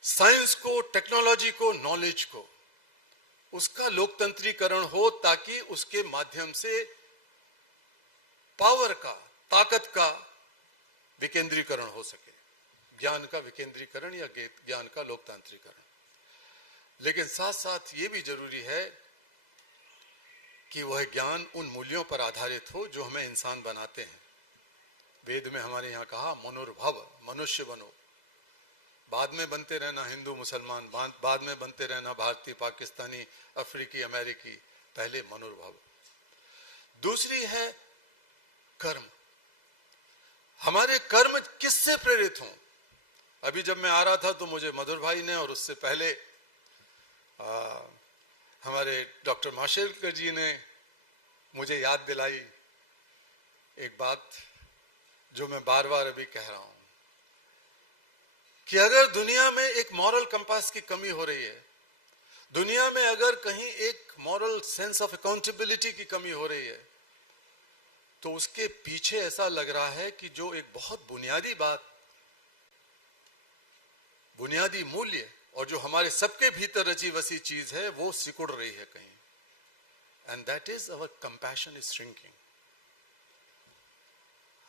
साइंस को, टेक्नोलॉजी को, नॉलेज को, उसका लोकतंत्रीकरण हो ताकि उसके माध्यम से पावर का, ताकत का विकेंद्रीकरण हो सके, ज्ञान का विकेंद्रीकरण या ज्ञान का लोकतांत्रिकरण। लेकिन साथ साथ ये भी जरूरी है कि वह ज्ञान उन मूल्यों पर आधारित हो जो हमें इंसान बनाते हैं। वेद में हमारे यहाँ कहा, मनुर्भव, मनुष्य बनो। बाद में बनते रहना हिंदू मुसलमान, बाद में बनते रहना भारतीय, पाकिस्तानी, अफ्रीकी, अमेरिकी, पहले मनुर्भव। दूसरी है कर्म। हमारे कर्म किससे प्रेरित हों? अभी जब मैं आ रहा था तो मुझे मधुर भाई ने और उससे पहले हमारे डॉक्टर माशेलकर जी ने मुझे याद दिलाई एक बात जो मैं बार बार अभी कह रहा हूं, कि अगर दुनिया में एक मॉरल कंपास की कमी हो रही है, दुनिया में अगर कहीं एक मॉरल सेंस ऑफ अकाउंटेबिलिटी की कमी हो रही है, तो उसके पीछे ऐसा लग रहा है कि जो एक बहुत बुनियादी बात, बुनियादी मूल्य और जो हमारे सबके भीतर रची बसी चीज है, वो सिकुड़ रही है कहीं। And that is our compassion is shrinking.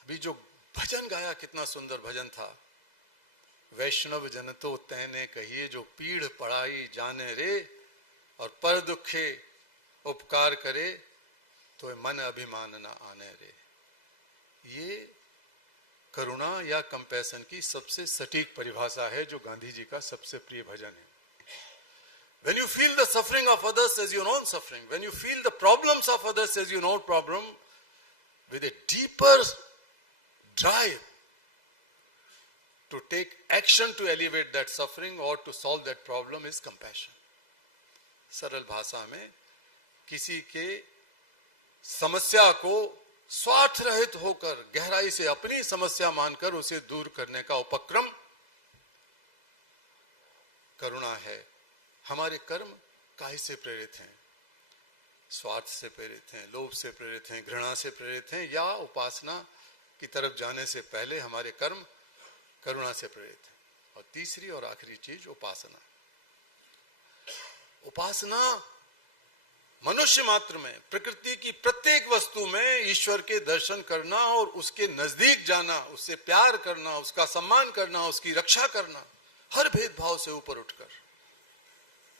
अभी जो भजन गाया, कितना सुंदर भजन था, वैष्णव जन तो तैने कहिए जो पीड़ पड़ाई जाने रे, और पर दुखे उपकार करे तो मन अभिमान न आने रे। ये करुणा या कंपैशन की सबसे सटीक परिभाषा है जो गांधी जी का सबसे प्रिय भजन है। When you feel the suffering of others as your own suffering, when you feel the problems of others as your own problem, with a deeper drive to take action to alleviate that suffering or to solve that problem is compassion. सरल भाषा में किसी के समस्या को स्वार्थ रहित होकर गहराई से अपनी समस्या मानकर उसे दूर करने का उपक्रम करुणा है। हमारे कर्म काहे से प्रेरित हैं? स्वार्थ से प्रेरित हैं, लोभ से प्रेरित हैं, घृणा से प्रेरित हैं, या उपासना की तरफ जाने से पहले हमारे कर्म करुणा से प्रेरित हैं? और तीसरी और आखिरी चीज उपासना। उपासना मनुष्य मात्र में, प्रकृति की प्रत्येक वस्तु में ईश्वर के दर्शन करना और उसके नजदीक जाना, उससे प्यार करना, उसका सम्मान करना, उसकी रक्षा करना, हर भेदभाव से ऊपर उठकर,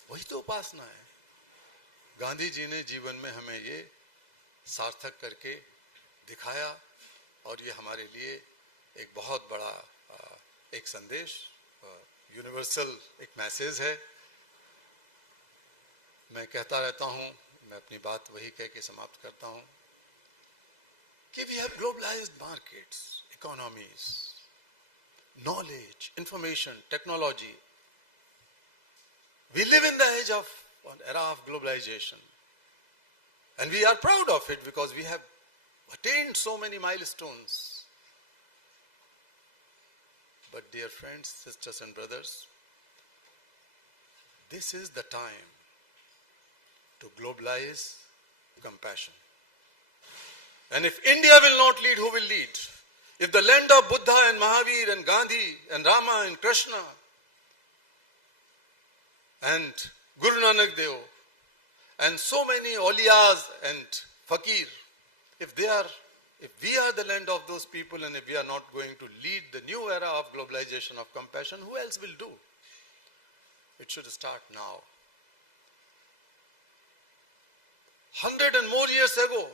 वही तो उपासना है। गांधी जी ने जीवन में हमें ये सार्थक करके दिखाया और ये हमारे लिए एक बहुत बड़ा एक संदेश, यूनिवर्सल एक मैसेज है। मैं कहता रहता हूं, मैं अपनी बात वही कह के समाप्त करता हूं कि we have globalized markets, economies, knowledge, information, technology. We live in the age of an era of globalization. And we are proud of it because we have attained so many milestones. But dear friends, sisters and brothers, this is the time to globalize compassion. And if India will not lead, who will lead? If the land of Buddha and Mahavir and Gandhi and Rama and Krishna and Guru Nanak Dev and so many awliyas and fakir, if we are the land of those people and if we are not going to lead the new era of globalization of compassion, who else will do? It should start now. 100 and more years ago,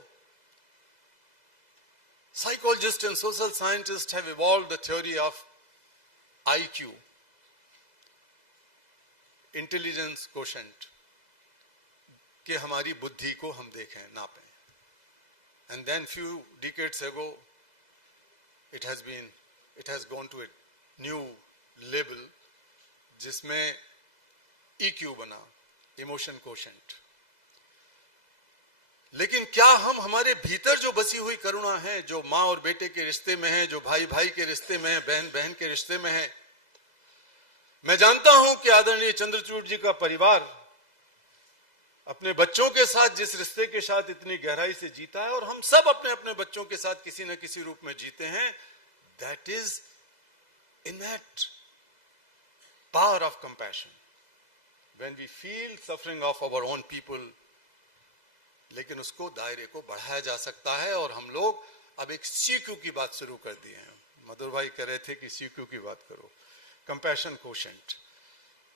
psychologists and social scientists have evolved the theory of IQ, intelligence quotient, कि हमारी बुद्धि को हम देखें, नापें. And then few decades ago, it has gone to a new level, जिसमें EQ बना, emotion quotient. लेकिन क्या हम हमारे भीतर जो बसी हुई करुणा है, जो माँ और बेटे के रिश्ते में है, जो भाई भाई के रिश्ते में है, बहन बहन के रिश्ते में है, मैं जानता हूं कि आदरणीय चंद्रचूड़ जी का परिवार अपने बच्चों के साथ जिस रिश्ते के साथ इतनी गहराई से जीता है, और हम सब अपने अपने बच्चों के साथ किसी न किसी रूप में जीते हैं, that is innate power of compassion. When we feel suffering of our own people, लेकिन उसको दायरे को बढ़ाया जा सकता है, और हम लोग अब एक CQ की बात शुरू कर दिए हैं. मधुर भाई कह रहे थे कि CQ की बात करो, compassion quotient.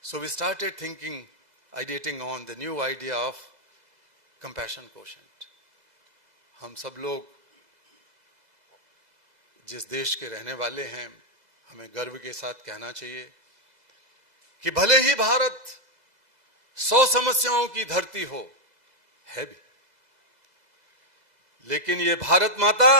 So we started ideating on the new idea of compassion quotient. हम सब लोग जिस देश के रहने वाले हैं, हमें गर्व के साथ कहना चाहिए कि भले ही भारत 100 समस्याओं की धरती हो, है भी, लेकिन ये भारत माता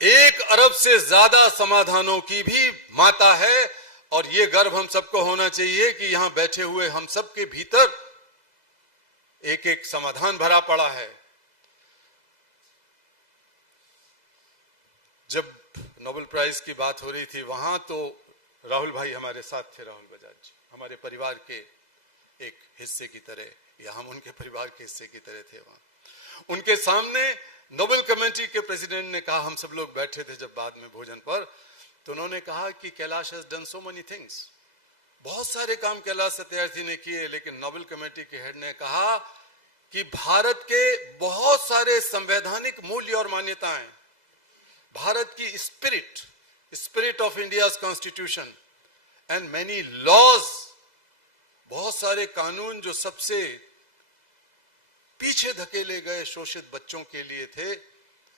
1 अरब से ज्यादा समाधानों की भी माता है, और ये गर्व हम सबको होना चाहिए कि यहां बैठे हुए हम सबके भीतर एक एक समाधान भरा पड़ा है. जब नोबेल प्राइज की बात हो रही थी, वहां तो राहुल भाई हमारे साथ थे, राहुल बजाज जी हमारे परिवार के एक हिस्से की तरह, या हम उनके परिवार के हिस्से की तरह थे. वहां उनके सामने नोबेल कमेटी के प्रेसिडेंट ने कहा, हम सब लोग बैठे थे जब बाद में भोजन पर, तो उन्होंने कहा कि Kailash has done so many things, बहुत सारे काम कैलाश सत्यार्थी ने किए, लेकिन नोबेल कमेटी के हेड ने कहा कि भारत के बहुत सारे संवैधानिक मूल्य और मान्यताएं, भारत की spirit of India's constitution and many laws, बहुत सारे कानून जो सबसे पीछे धकेले गए शोषित बच्चों के लिए थे,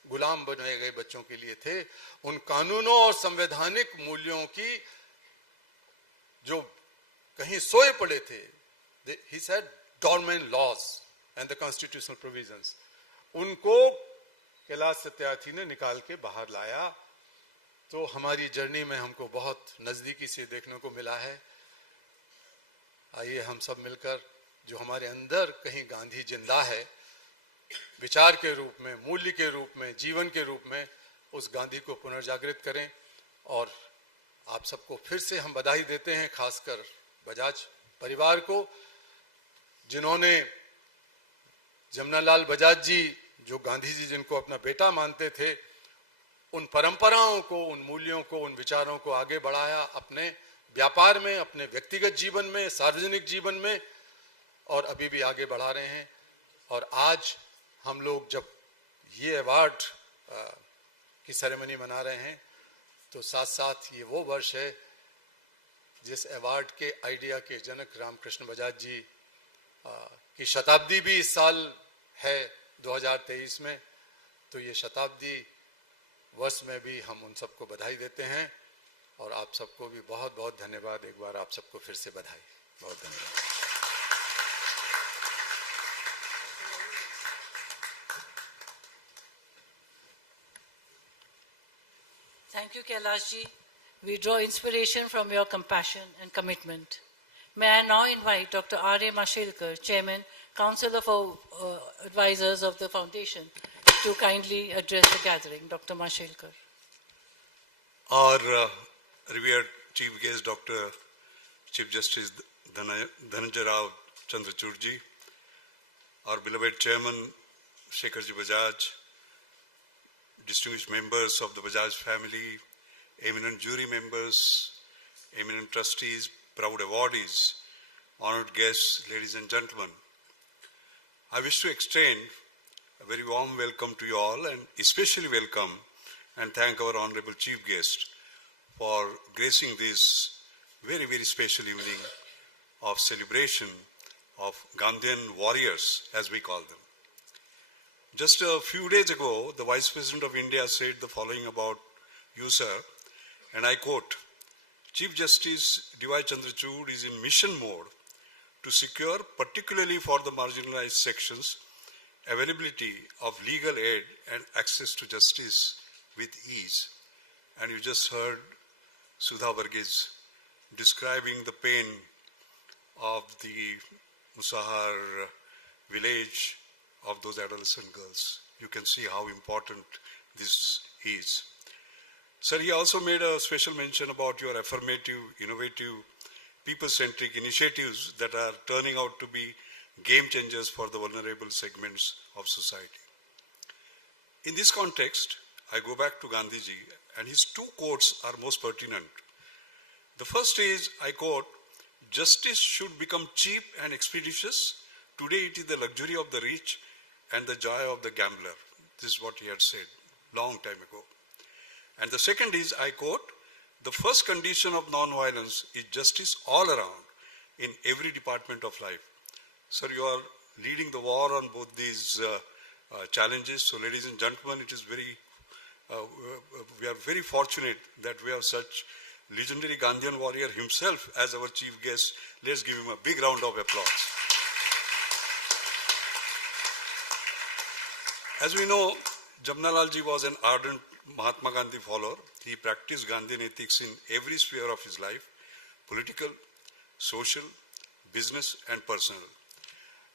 गुलाम बनाए गए बच्चों के लिए थे, उन कानूनों और संवैधानिक मूल्यों की जो कहीं सोए पड़े थे, he said dormant laws and the constitutional provisions, उनको कैलाश सत्यार्थी ने निकाल के बाहर लाया. तो हमारी जर्नी में हमको बहुत नज़दीकी से देखने को मिला है। आइए हम सब मिलकर जो हमारे अंदर कहीं गांधी जिंदा है, विचार के रूप में, मूल्य के रूप में, जीवन के रूप में, उस गांधी को पुनर्जागृत करें। और आप सबको फिर से हम बधाई देते हैं, खासकर बजाज परिवार को, जिन्होंने जमनालाल बजाज जी, जो गांधी जी जिनको अपना बेटा मानते थे, उन परंपराओं को, उन मूल्यों को, उन विचारों को आगे बढ़ाया अपने व्यापार में, अपने व्यक्तिगत जीवन में, सार्वजनिक जीवन में, और अभी भी आगे बढ़ा रहे हैं। और आज हम लोग जब ये अवार्ड की सेरेमनी मना रहे हैं, तो साथ साथ ये वो वर्ष है जिस अवार्ड के आइडिया के जनक रामकृष्ण बजाज जी की शताब्दी भी इस साल है 2023 में। तो ये शताब्दी वर्ष में भी हम उन सबको बधाई देते हैं, और आप सबको भी बहुत बहुत धन्यवाद। एक बार आप सबको फिर से बधाई, बहुत धन्यवाद। Thank you, Kailash ji. We draw inspiration from your compassion and commitment. May I now invite Dr. R.A. Mashelkar, Chairman, Council of Advisors of the Foundation, to kindly address the gathering. Dr. Mashelkar. Our revered Chief Guest, Dr. Chief Justice Dhananjaya Chandrachud ji, our beloved Chairman, Shekharji Bajaj, distinguished members of the Bajaj family, eminent jury members, eminent trustees, proud awardees, honored guests, ladies and gentlemen. I wish to extend a very warm welcome to you all, and especially welcome and thank our honorable chief guest for gracing this very, very special evening of celebration of Gandhian warriors, as we call them. Just a few days ago, the Vice President of India said the following about you, sir, and I quote, Chief Justice D.Y. Chandrachud is in mission mode to secure, particularly for the marginalized sections, availability of legal aid and access to justice with ease. And you just heard Sudha Varghese describing the pain of the Musahar village of those adolescent girls. You can see how important this is. Sir, he also made a special mention about your affirmative, innovative, people-centric initiatives that are turning out to be game changers for the vulnerable segments of society. In this context, I go back to Gandhiji, and his two quotes are most pertinent. The first is, I quote, justice should become cheap and expeditious. Today it is the luxury of the rich and the joy of the gambler. This is what he had said long time ago. And the second is, I quote, the first condition of non-violence is justice all around in every department of life. Sir, you are leading the war on both these challenges. So ladies and gentlemen, it is very, we are very fortunate that we have such legendary Gandhian warrior himself as our chief guest. Let's give him a big round of applause. As we know, Jamnalal ji was an ardent Mahatma Gandhi follower. He practiced Gandhian ethics in every sphere of his life, political, social, business and personal.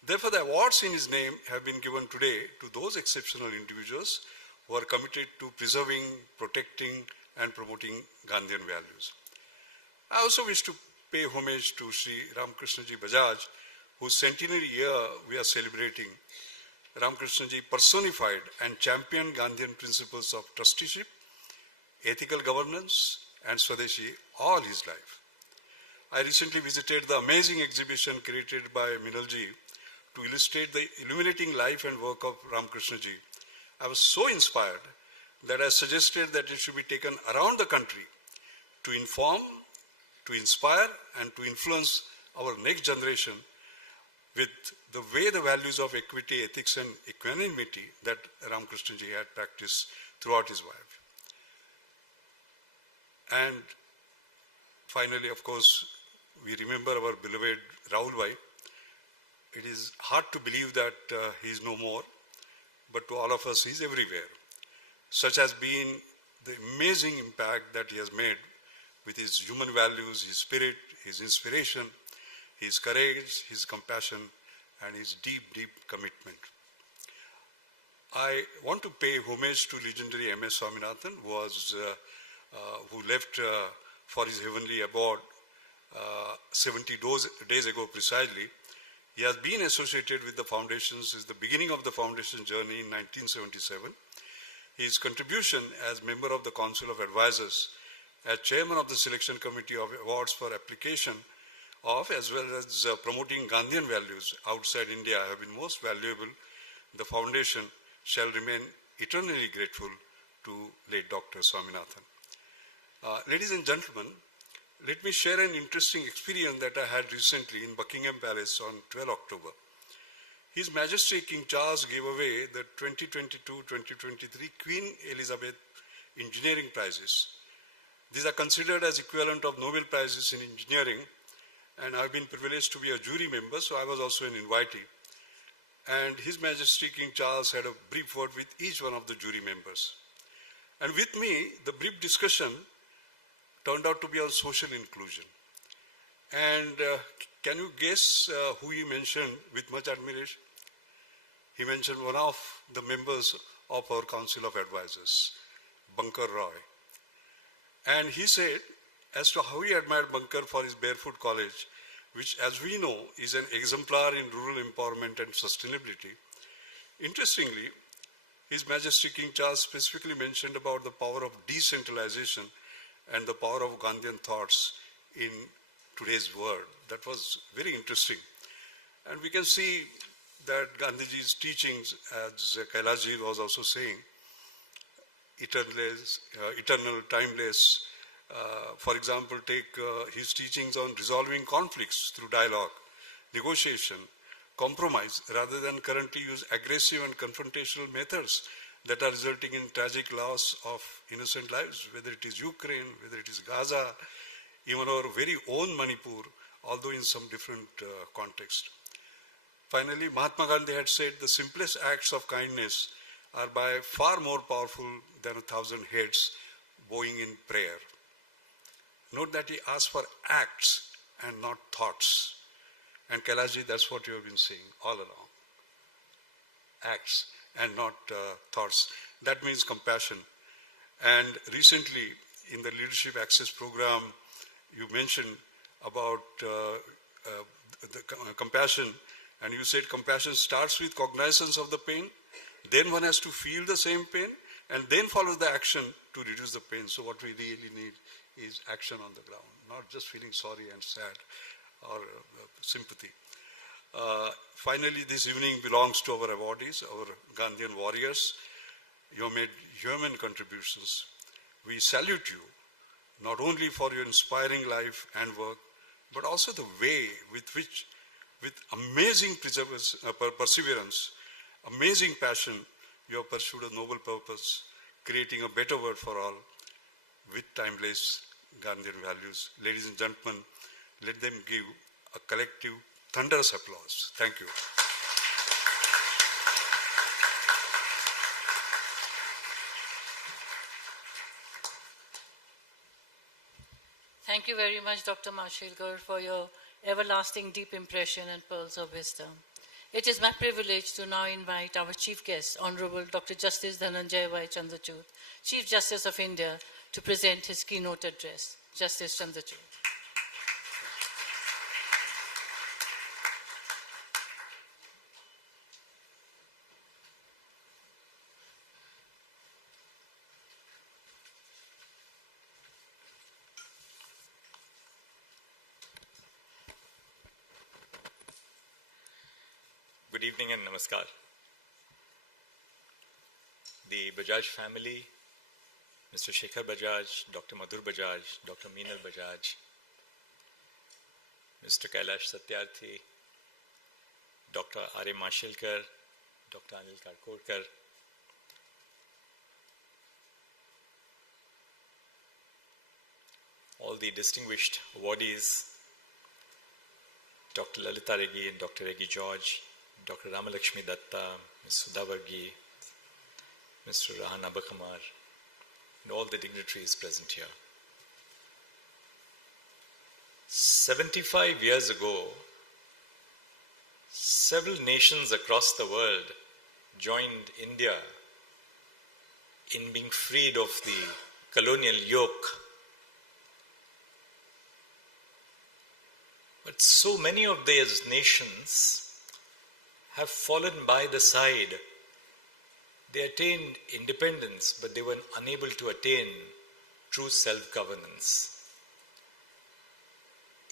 Therefore, the awards in his name have been given today to those exceptional individuals who are committed to preserving, protecting and promoting Gandhian values. I also wish to pay homage to Shri Ramkrishnaji Bajaj, whose centenary year we are celebrating. Ramkrishnaji personified and championed Gandhian principles of trusteeship, ethical governance and Swadeshi all his life. I recently visited the amazing exhibition created by Minalji to illustrate the illuminating life and work of Ramkrishnaji. I was so inspired that I suggested that it should be taken around the country to inform, to inspire and to influence our next generation with the way the values of equity, ethics and equanimity that Ramkrishnaji had practiced throughout his life. And finally, of course, we remember our beloved Rahul Bhai. It is hard to believe that he is no more, but to all of us, he is everywhere. Such has been the amazing impact that he has made with his human values, his spirit, his inspiration, his courage, his compassion, and his deep, deep commitment. I want to pay homage to legendary M.S. Swaminathan, who left for his heavenly abode 70 days ago precisely. He has been associated with the foundation since the beginning of the foundation journey in 1977. His contribution as member of the Council of Advisors, as chairman of the selection committee of awards for application of, as well as promoting Gandhian values outside India, have been most valuable. The foundation shall remain eternally grateful to late Dr. Swaminathan. Ladies and gentlemen, let me share an interesting experience that I had recently in Buckingham Palace on 12 October. His Majesty King Charles gave away the 2022-2023 Queen Elizabeth Engineering Prizes. These are considered as equivalent of Nobel Prizes in engineering, and I've been privileged to be a jury member, so I was also an invitee. And His Majesty King Charles had a brief word with each one of the jury members. And with me, the brief discussion turned out to be on social inclusion. And can you guess who he mentioned with much admiration? He mentioned one of the members of our Council of Advisors, Bankar Roy. And he said, as to how he admired Bankar for his barefoot college, which, as we know, is an exemplar in rural empowerment and sustainability. Interestingly, His Majesty King Charles specifically mentioned about the power of decentralization and the power of Gandhian thoughts in today's world. That was very interesting. And we can see that Gandhiji's teachings, as Kailash was also saying, eternal, timeless. For example, take his teachings on resolving conflicts through dialogue, negotiation, compromise, rather than currently use aggressive and confrontational methods that are resulting in tragic loss of innocent lives, whether it is Ukraine, whether it is Gaza, even our very own Manipur, although in some different context. Finally, Mahatma Gandhi had said the simplest acts of kindness are by far more powerful than 1,000 heads bowing in prayer. Note that he asked for acts and not thoughts. And Kailash, that's what you have been saying all along. Acts and not thoughts. That means compassion. And recently, in the Leadership Access Program, you mentioned about the compassion, and you said compassion starts with cognizance of the pain, then one has to feel the same pain, and then follow the action to reduce the pain. So what we really need is action on the ground, not just feeling sorry and sad or sympathy. Finally, this evening belongs to our awardees, our Gandhian warriors. You have made human contributions. We salute you, not only for your inspiring life and work, but also the way with which, with amazing perseverance, amazing passion, you have pursued a noble purpose, creating a better world for all with timeless Gandhian values. Ladies and gentlemen, let them give a collective thunderous applause. Thank you. Thank you very much, Dr. Mashilkar, for your everlasting deep impression and pearls of wisdom. It is my privilege to now invite our Chief Guest, Honorable Dr. Justice Dhananjaya Chandrachud, Chief Justice of India, to present his keynote address. Justice Chandrachud. Good evening and namaskar. The Bajaj family, Mr. Shekhar Bajaj, Dr. Madhur Bajaj, Dr. Meenal Bajaj, Mr. Kailash Satyarthi, Dr. R.A. Mashilkar, Dr. Anil Karkorkar, all the distinguished awardees, Dr. Lalita Regi and Dr. Regi George, Dr. Ramalakshmi Datta, Ms. Sudha Varghese, Mr. Rahan Abakamar, and all the dignitaries present here. 75 years ago, several nations across the world joined India in being freed of the colonial yoke. But so many of these nations have fallen by the side. They attained independence, but they were unable to attain true self-governance.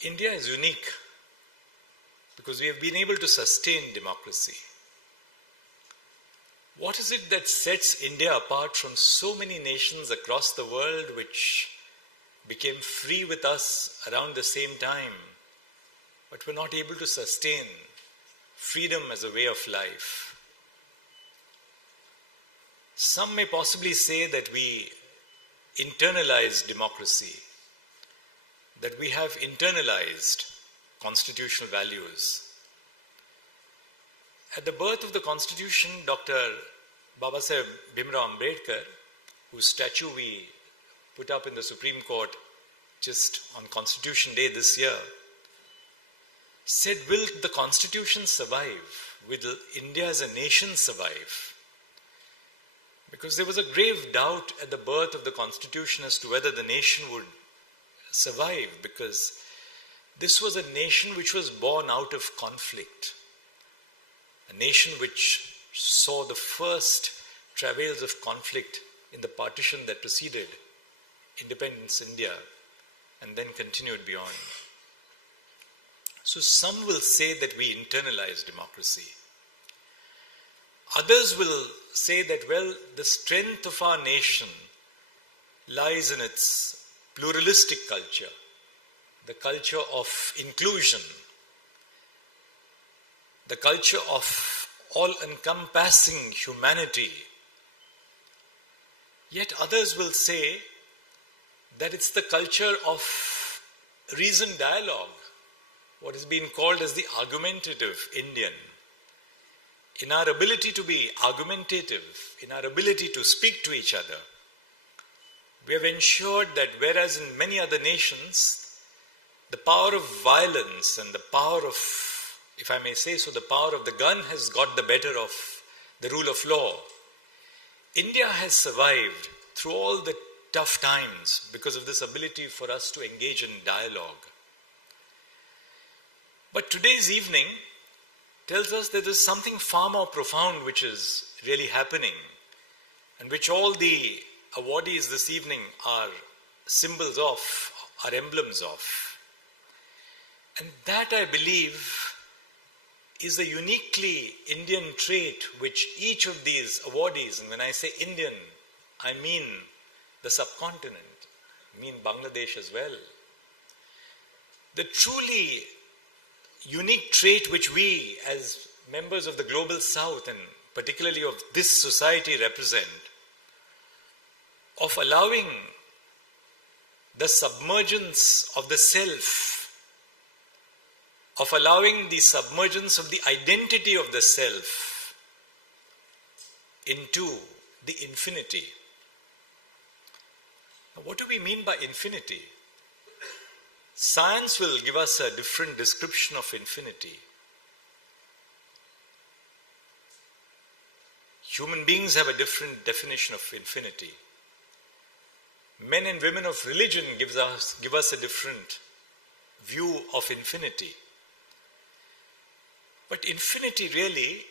India is unique because we have been able to sustain democracy. What is it that sets India apart from so many nations across the world which became free with us around the same time, but were not able to sustain freedom as a way of life? Some may possibly say that we internalized democracy, that we have internalized constitutional values. At the birth of the Constitution, Dr. Babasaheb Bhimrao Ambedkar, whose statue we put up in the Supreme Court just on Constitution Day this year, said, will the Constitution survive? Will India as a nation survive? Because there was a grave doubt at the birth of the Constitution as to whether the nation would survive, because this was a nation which was born out of conflict. A nation which saw the first travails of conflict in the partition that preceded independence India and then continued beyond. So some will say that we internalize democracy. Others will say that, well, the strength of our nation lies in its pluralistic culture, the culture of inclusion, the culture of all-encompassing humanity. Yet others will say that it's the culture of reasoned dialogue, what is being called as the argumentative Indian. In our ability to be argumentative, in our ability to speak to each other, we have ensured that whereas in many other nations, the power of violence and the power of, if I may say so, the power of the gun has got the better of the rule of law, India has survived through all the tough times because of this ability for us to engage in dialogue. But today's evening tells us that there's something far more profound which is really happening, and which all the awardees this evening are symbols of, are emblems of. And that, I believe, is a uniquely Indian trait which each of these awardees, and when I say Indian, I mean the subcontinent, I mean Bangladesh as well. The truly unique trait which we as members of the global south and particularly of this society represent, of allowing the submergence of the self, of allowing the submergence of the identity of the self into the infinity. Now, what do we mean by infinity? Science will give us a different description of infinity. Human beings have a different definition of infinity. Men and women of religion give us a different view of infinity. But infinity really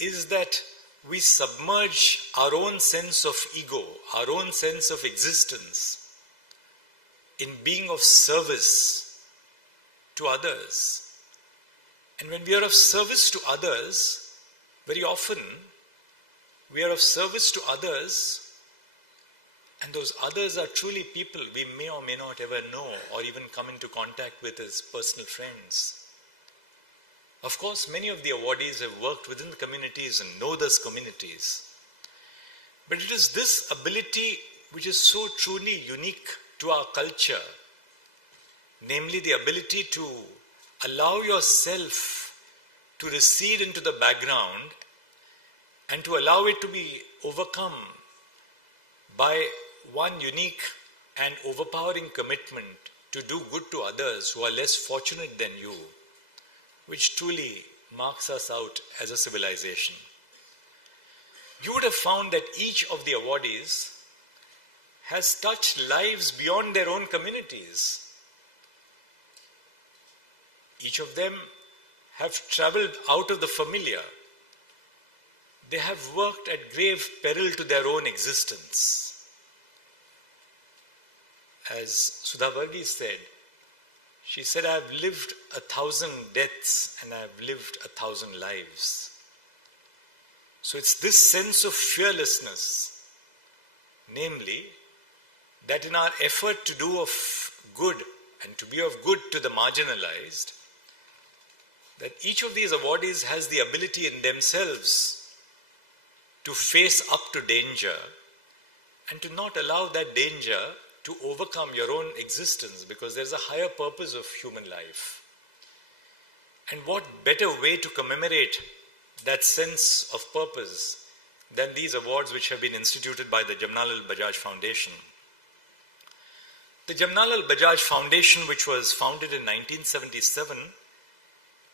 is that we submerge our own sense of ego, our own sense of existence in being of service to others. And when we are of service to others, very often we are of service to others, and those others are truly people we may or may not ever know or even come into contact with as personal friends. Of course, many of the awardees have worked within the communities and know those communities. But it is this ability which is so truly unique to our culture, namely the ability to allow yourself to recede into the background and to allow it to be overcome by one unique and overpowering commitment to do good to others who are less fortunate than you, which truly marks us out as a civilization. You would have found that each of the awardees has touched lives beyond their own communities. Each of them have traveled out of the familiar. They have worked at grave peril to their own existence. As Sudha Varghese said, she said, I have lived 1,000 deaths and I have lived 1,000 lives. So it's this sense of fearlessness, namely, that in our effort to do of good and to be of good to the marginalized, that each of these awardees has the ability in themselves to face up to danger and to not allow that danger to overcome your own existence, because there's a higher purpose of human life. And what better way to commemorate that sense of purpose than these awards which have been instituted by the Jamnalal Bajaj Foundation. The Jamnalal Bajaj Foundation, which was founded in 1977,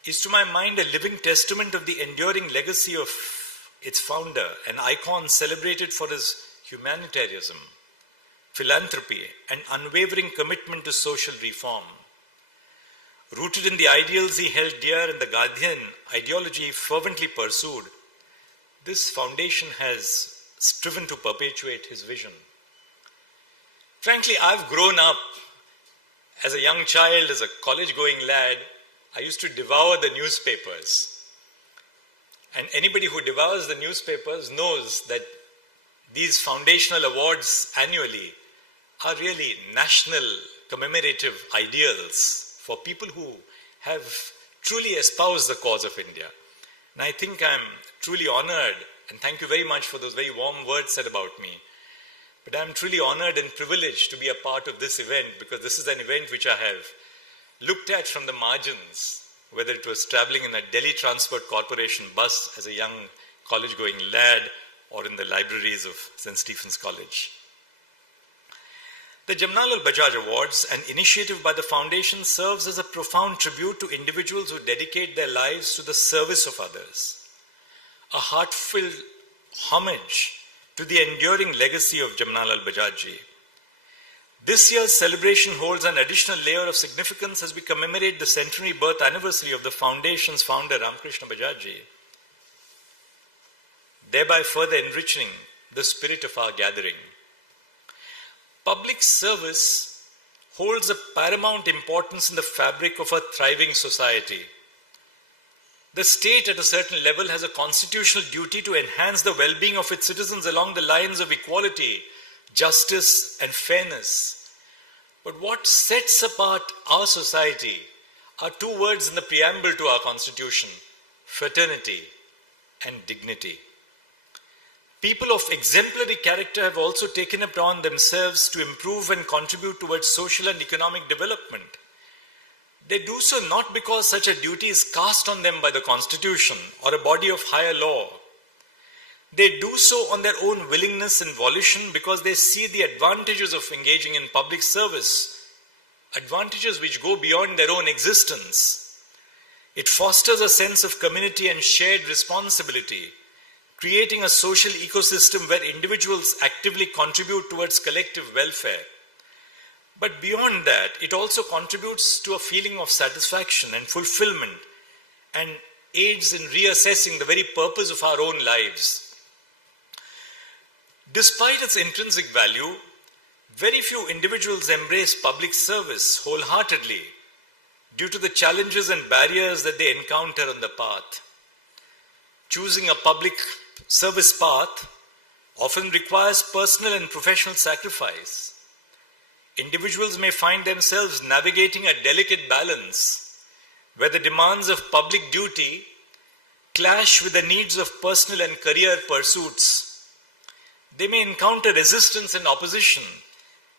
is to my mind a living testament of the enduring legacy of its founder, an icon celebrated for his humanitarianism, philanthropy, and unwavering commitment to social reform. Rooted in the ideals he held dear and the Gandhian ideology he fervently pursued, this foundation has striven to perpetuate his vision. Frankly, I've grown up as a young child, as a college-going lad. I used to devour the newspapers. And anybody who devours the newspapers knows that these foundational awards annually are really national commemorative ideals for people who have truly espoused the cause of India. And I think I'm truly honored, and thank you very much for those very warm words said about me. But I'm truly honored and privileged to be a part of this event, because this is an event which I have looked at from the margins, whether it was traveling in a Delhi Transport Corporation bus as a young college-going lad or in the libraries of St. Stephen's College. The Jamnalal Bajaj Awards, an initiative by the foundation, serves as a profound tribute to individuals who dedicate their lives to the service of others. A heartfelt homage to the enduring legacy of Jamnalal Bajaj ji. This year's celebration holds an additional layer of significance as we commemorate the centenary birth anniversary of the foundation's founder, Ramkrishna Bajaj ji, thereby further enriching the spirit of our gathering. Public service holds a paramount importance in the fabric of a thriving society. The state at a certain level has a constitutional duty to enhance the well-being of its citizens along the lines of equality, justice, and fairness. But what sets apart our society are two words in the preamble to our constitution: fraternity and dignity. People of exemplary character have also taken upon themselves to improve and contribute towards social and economic development. They do so not because such a duty is cast on them by the Constitution or a body of higher law. They do so on their own willingness and volition because they see the advantages of engaging in public service, advantages which go beyond their own existence. It fosters a sense of community and shared responsibility, creating a social ecosystem where individuals actively contribute towards collective welfare. But beyond that, it also contributes to a feeling of satisfaction and fulfillment and aids in reassessing the very purpose of our own lives. Despite its intrinsic value, very few individuals embrace public service wholeheartedly due to the challenges and barriers that they encounter on the path. Choosing a public service path often requires personal and professional sacrifice. Individuals may find themselves navigating a delicate balance where the demands of public duty clash with the needs of personal and career pursuits. They may encounter resistance and opposition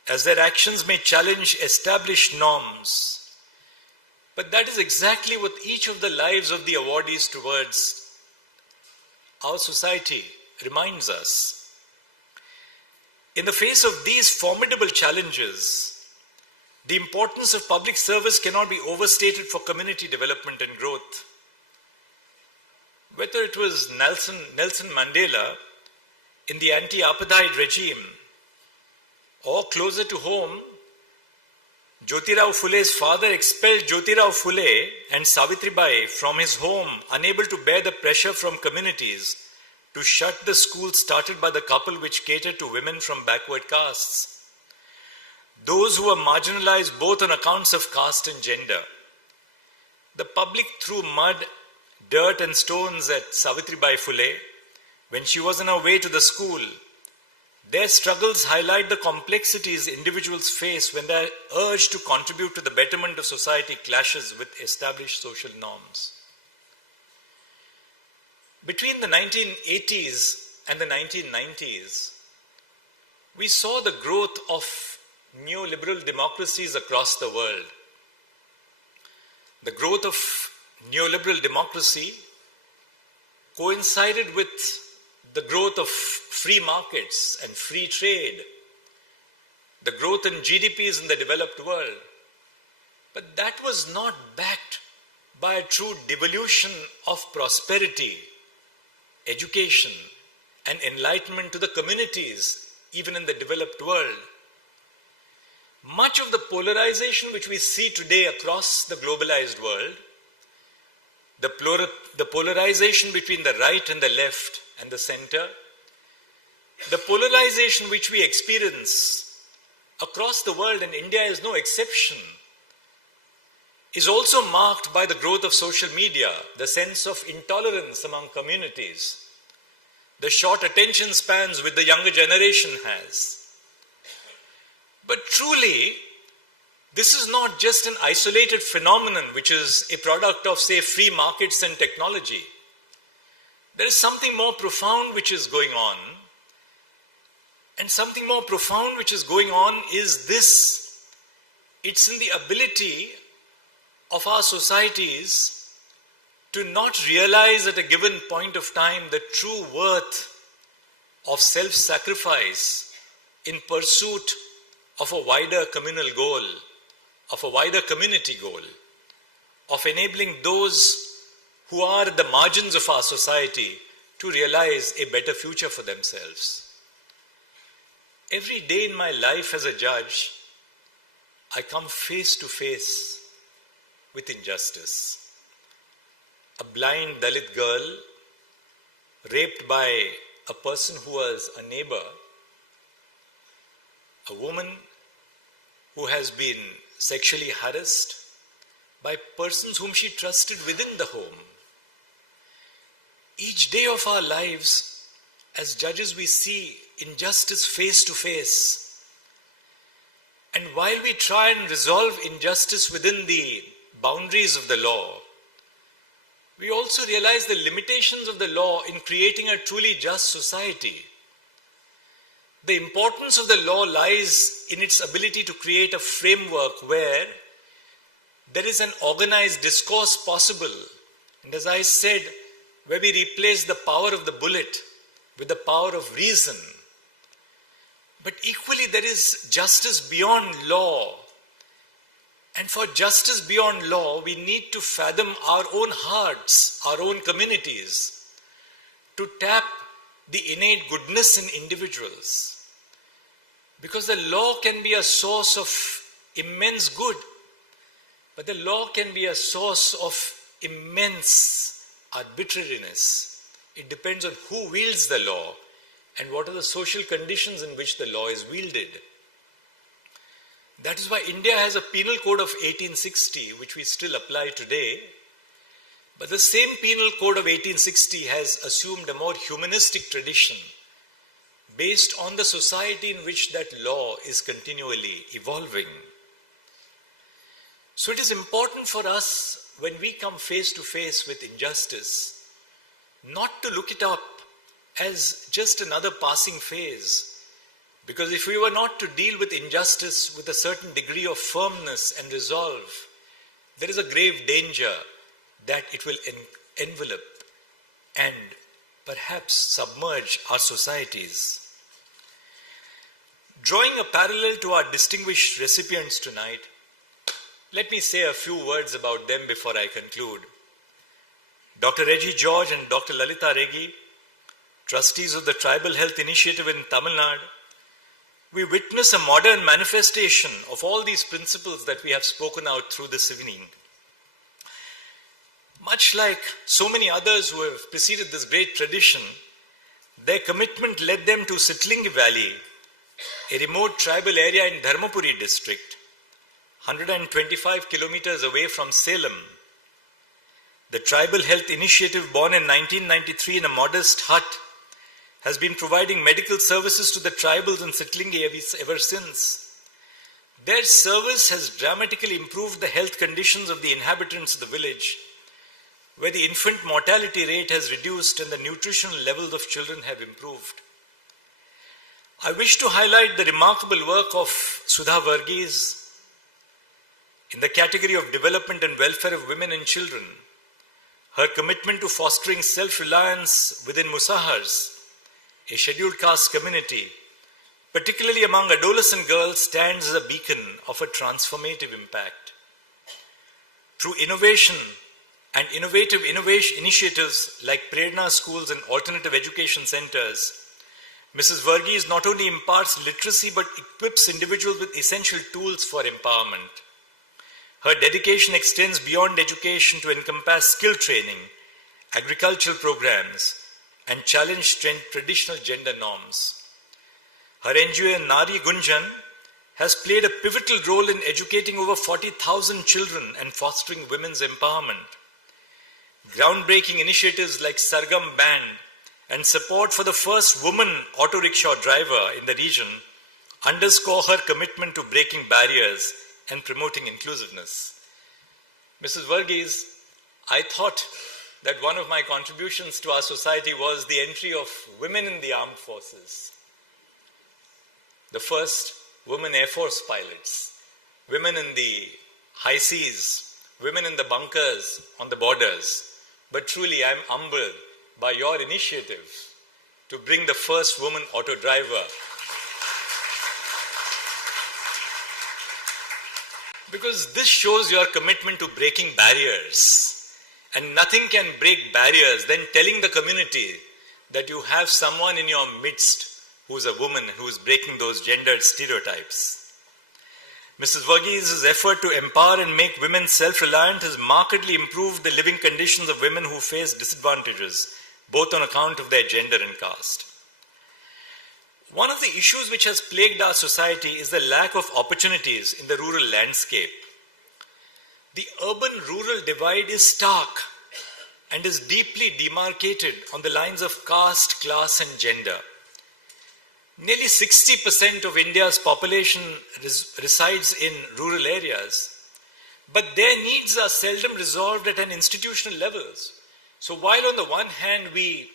as their actions may challenge established norms. But that is exactly what each of the lives of the awardees towards our society reminds us. In the face of these formidable challenges, the importance of public service cannot be overstated for community development and growth. Whether it was Nelson Mandela in the anti-apartheid regime, or closer to home, Jyotirao Phule's father expelled Jyotirao Phule and Savitribai from his home, unable to bear the pressure from communities to shut the schools started by the couple which catered to women from backward castes. Those who were marginalized both on accounts of caste and gender. The public threw mud, dirt and stones at Savitribai Phule when she was on her way to the school. Their struggles highlight the complexities individuals face when their urge to contribute to the betterment of society clashes with established social norms. Between the 1980s and the 1990s, we saw the growth of neoliberal democracies across the world. The growth of neoliberal democracy coincided with the growth of free markets and free trade, the growth in GDPs in the developed world. But that was not backed by a true devolution of prosperity, education, and enlightenment to the communities, even in the developed world. Much of the polarization which we see today across the globalized world, the polarization between the right and the left and the center, the polarization which we experience across the world, and India is no exception, is also marked by the growth of social media, the sense of intolerance among communities, the short attention spans which the younger generation has. But truly, this is not just an isolated phenomenon which is a product of, say, free markets and technology. There is something more profound which is going on. And something more profound which is going on is this. It's in the ability of our societies to not realize at a given point of time the true worth of self-sacrifice in pursuit of a wider communal goal, of a wider community goal, of enabling those who are at the margins of our society to realize a better future for themselves. Every day in my life as a judge, I come face to face with injustice. A blind Dalit girl raped by a person who was a neighbor, a woman who has been sexually harassed by persons whom she trusted within the home. Each day of our lives, as judges, we see injustice face to face. And while we try and resolve injustice within the boundaries of the law, we also realize the limitations of the law in creating a truly just society. The importance of the law lies in its ability to create a framework where there is an organized discourse possible. And as I said, where we replace the power of the bullet with the power of reason. But equally, there is justice beyond law. And for justice beyond law, we need to fathom our own hearts, our own communities, to tap the innate goodness in individuals. Because the law can be a source of immense good, but the law can be a source of immense arbitrariness. It depends on who wields the law and what are the social conditions in which the law is wielded. That is why India has a penal code of 1860, which we still apply today. But the same penal code of 1860 has assumed a more humanistic tradition based on the society in which that law is continually evolving. So it is important for us, when we come face to face with injustice, not to look it up as just another passing phase. Because if we were not to deal with injustice with a certain degree of firmness and resolve, there is a grave danger that it will envelop and perhaps submerge our societies. Drawing a parallel to our distinguished recipients tonight, let me say a few words about them before I conclude. Dr. Reggie George and Dr. Lalita Regi, trustees of the Tribal Health Initiative in Tamil Nadu, we witness a modern manifestation of all these principles that we have spoken out through this evening. Much like so many others who have preceded this great tradition, their commitment led them to Sitlingi Valley, a remote tribal area in Dharmapuri district, 125 kilometers away from Salem. The Tribal Health Initiative, born in 1993 in a modest hut, has been providing medical services to the tribals in Sitlingi ever since. Their service has dramatically improved the health conditions of the inhabitants of the village, where the infant mortality rate has reduced and the nutritional levels of children have improved. I wish to highlight the remarkable work of Sudha Varghese in the category of development and welfare of women and children. Her commitment to fostering self-reliance within Musahars, a scheduled caste community, particularly among adolescent girls, stands as a beacon of a transformative impact. Through innovation and innovative initiatives like Prerna schools and alternative education centers, Mrs. Varghese not only imparts literacy but equips individuals with essential tools for empowerment. Her dedication extends beyond education to encompass skill training, agricultural programs, and challenge traditional gender norms. Her NGO Nari Gunjan has played a pivotal role in educating over 40,000 children and fostering women's empowerment. Groundbreaking initiatives like Sargam Band and support for the first woman auto rickshaw driver in the region underscore her commitment to breaking barriers and promoting inclusiveness. Mrs. Varghese, I thought that one of my contributions to our society was the entry of women in the armed forces. The first women Air Force pilots, women in the high seas, women in the bunkers on the borders. But truly I am humbled by your initiative to bring the first woman auto driver. Because this shows your commitment to breaking barriers. And nothing can break barriers than telling the community that you have someone in your midst who is a woman who is breaking those gendered stereotypes. Mrs. Varghese's effort to empower and make women self-reliant has markedly improved the living conditions of women who face disadvantages, both on account of their gender and caste. One of the issues which has plagued our society is the lack of opportunities in the rural landscape. The urban-rural divide is stark and is deeply demarcated on the lines of caste, class and gender. Nearly 60% of India's population resides in rural areas, but their needs are seldom resolved at an institutional level. So while on the one hand we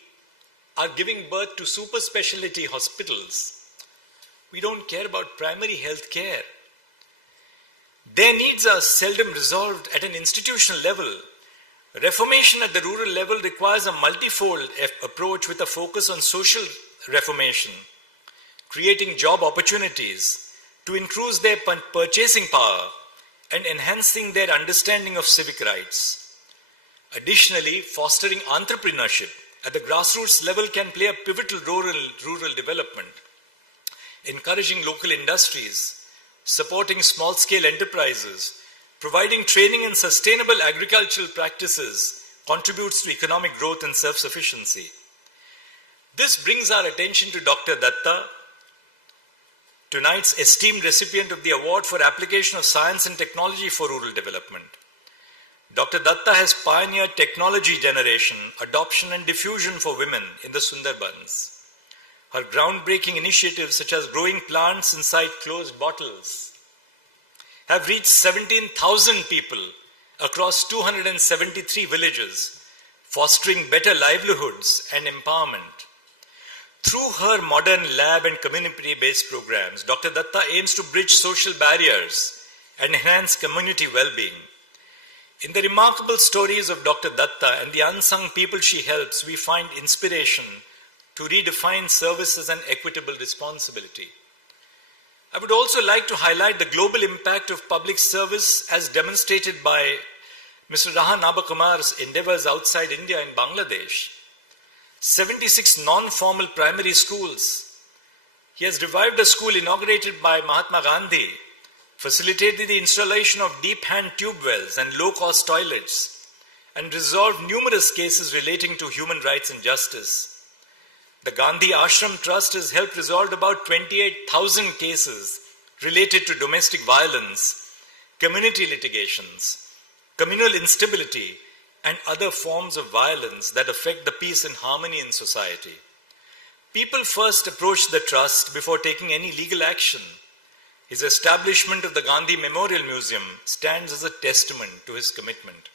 are giving birth to super specialty hospitals, we don't care about primary health care. Their needs are seldom resolved at an institutional level. Reformation at the rural level requires a multifold approach with a focus on social reformation, creating job opportunities to increase their purchasing power and enhancing their understanding of civic rights. Additionally, fostering entrepreneurship at the grassroots level can play a pivotal role in rural development. Encouraging local industries, supporting small-scale enterprises, providing training in sustainable agricultural practices contributes to economic growth and self-sufficiency. This brings our attention to Dr. Datta, tonight's esteemed recipient of the Award for Application of Science and Technology for Rural Development. Dr. Datta has pioneered technology generation, adoption and diffusion for women in the Sundarbans. Her groundbreaking initiatives such as growing plants inside closed bottles have reached 17,000 people across 273 villages, fostering better livelihoods and empowerment. Through her modern lab and community-based programs, Dr. Datta aims to bridge social barriers and enhance community well-being. In the remarkable stories of Dr. Datta and the unsung people she helps, we find inspiration to redefine service as an equitable responsibility. I would also like to highlight the global impact of public service as demonstrated by Mr. Raha Nabakumar's endeavors outside India in Bangladesh. 76 non-formal primary schools. He has revived a school inaugurated by Mahatma Gandhi, facilitated the installation of deep hand tube wells and low-cost toilets, and resolved numerous cases relating to human rights and justice. The Gandhi Ashram Trust has helped resolve about 28,000 cases related to domestic violence, community litigations, communal instability, and other forms of violence that affect the peace and harmony in society. People first approach the trust before taking any legal action. His establishment of the Gandhi Memorial Museum stands as a testament to his commitment.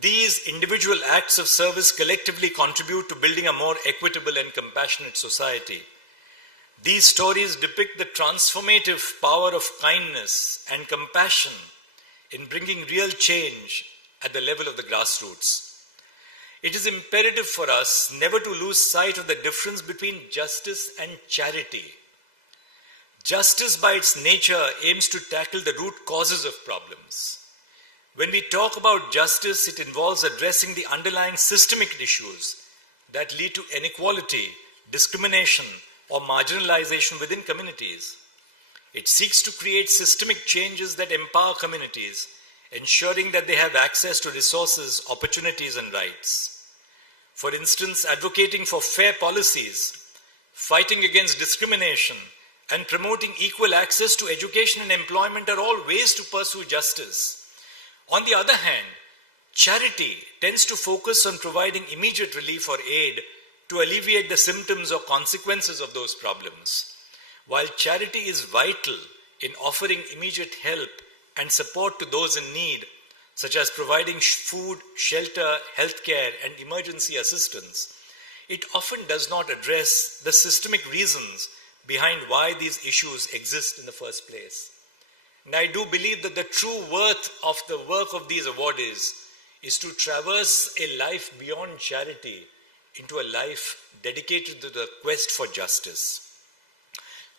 These individual acts of service collectively contribute to building a more equitable and compassionate society. These stories depict the transformative power of kindness and compassion in bringing real change at the level of the grassroots. It is imperative for us never to lose sight of the difference between justice and charity. Justice by its nature aims to tackle the root causes of problems. When we talk about justice, it involves addressing the underlying systemic issues that lead to inequality, discrimination, or marginalization within communities. It seeks to create systemic changes that empower communities, ensuring that they have access to resources, opportunities, and rights. For instance, advocating for fair policies, fighting against discrimination, and promoting equal access to education and employment are all ways to pursue justice. On the other hand, charity tends to focus on providing immediate relief or aid to alleviate the symptoms or consequences of those problems. While charity is vital in offering immediate help and support to those in need, such as providing food, shelter, healthcare, and emergency assistance, it often does not address the systemic reasons behind why these issues exist in the first place. And I do believe that the true worth of the work of these awardees is to traverse a life beyond charity into a life dedicated to the quest for justice.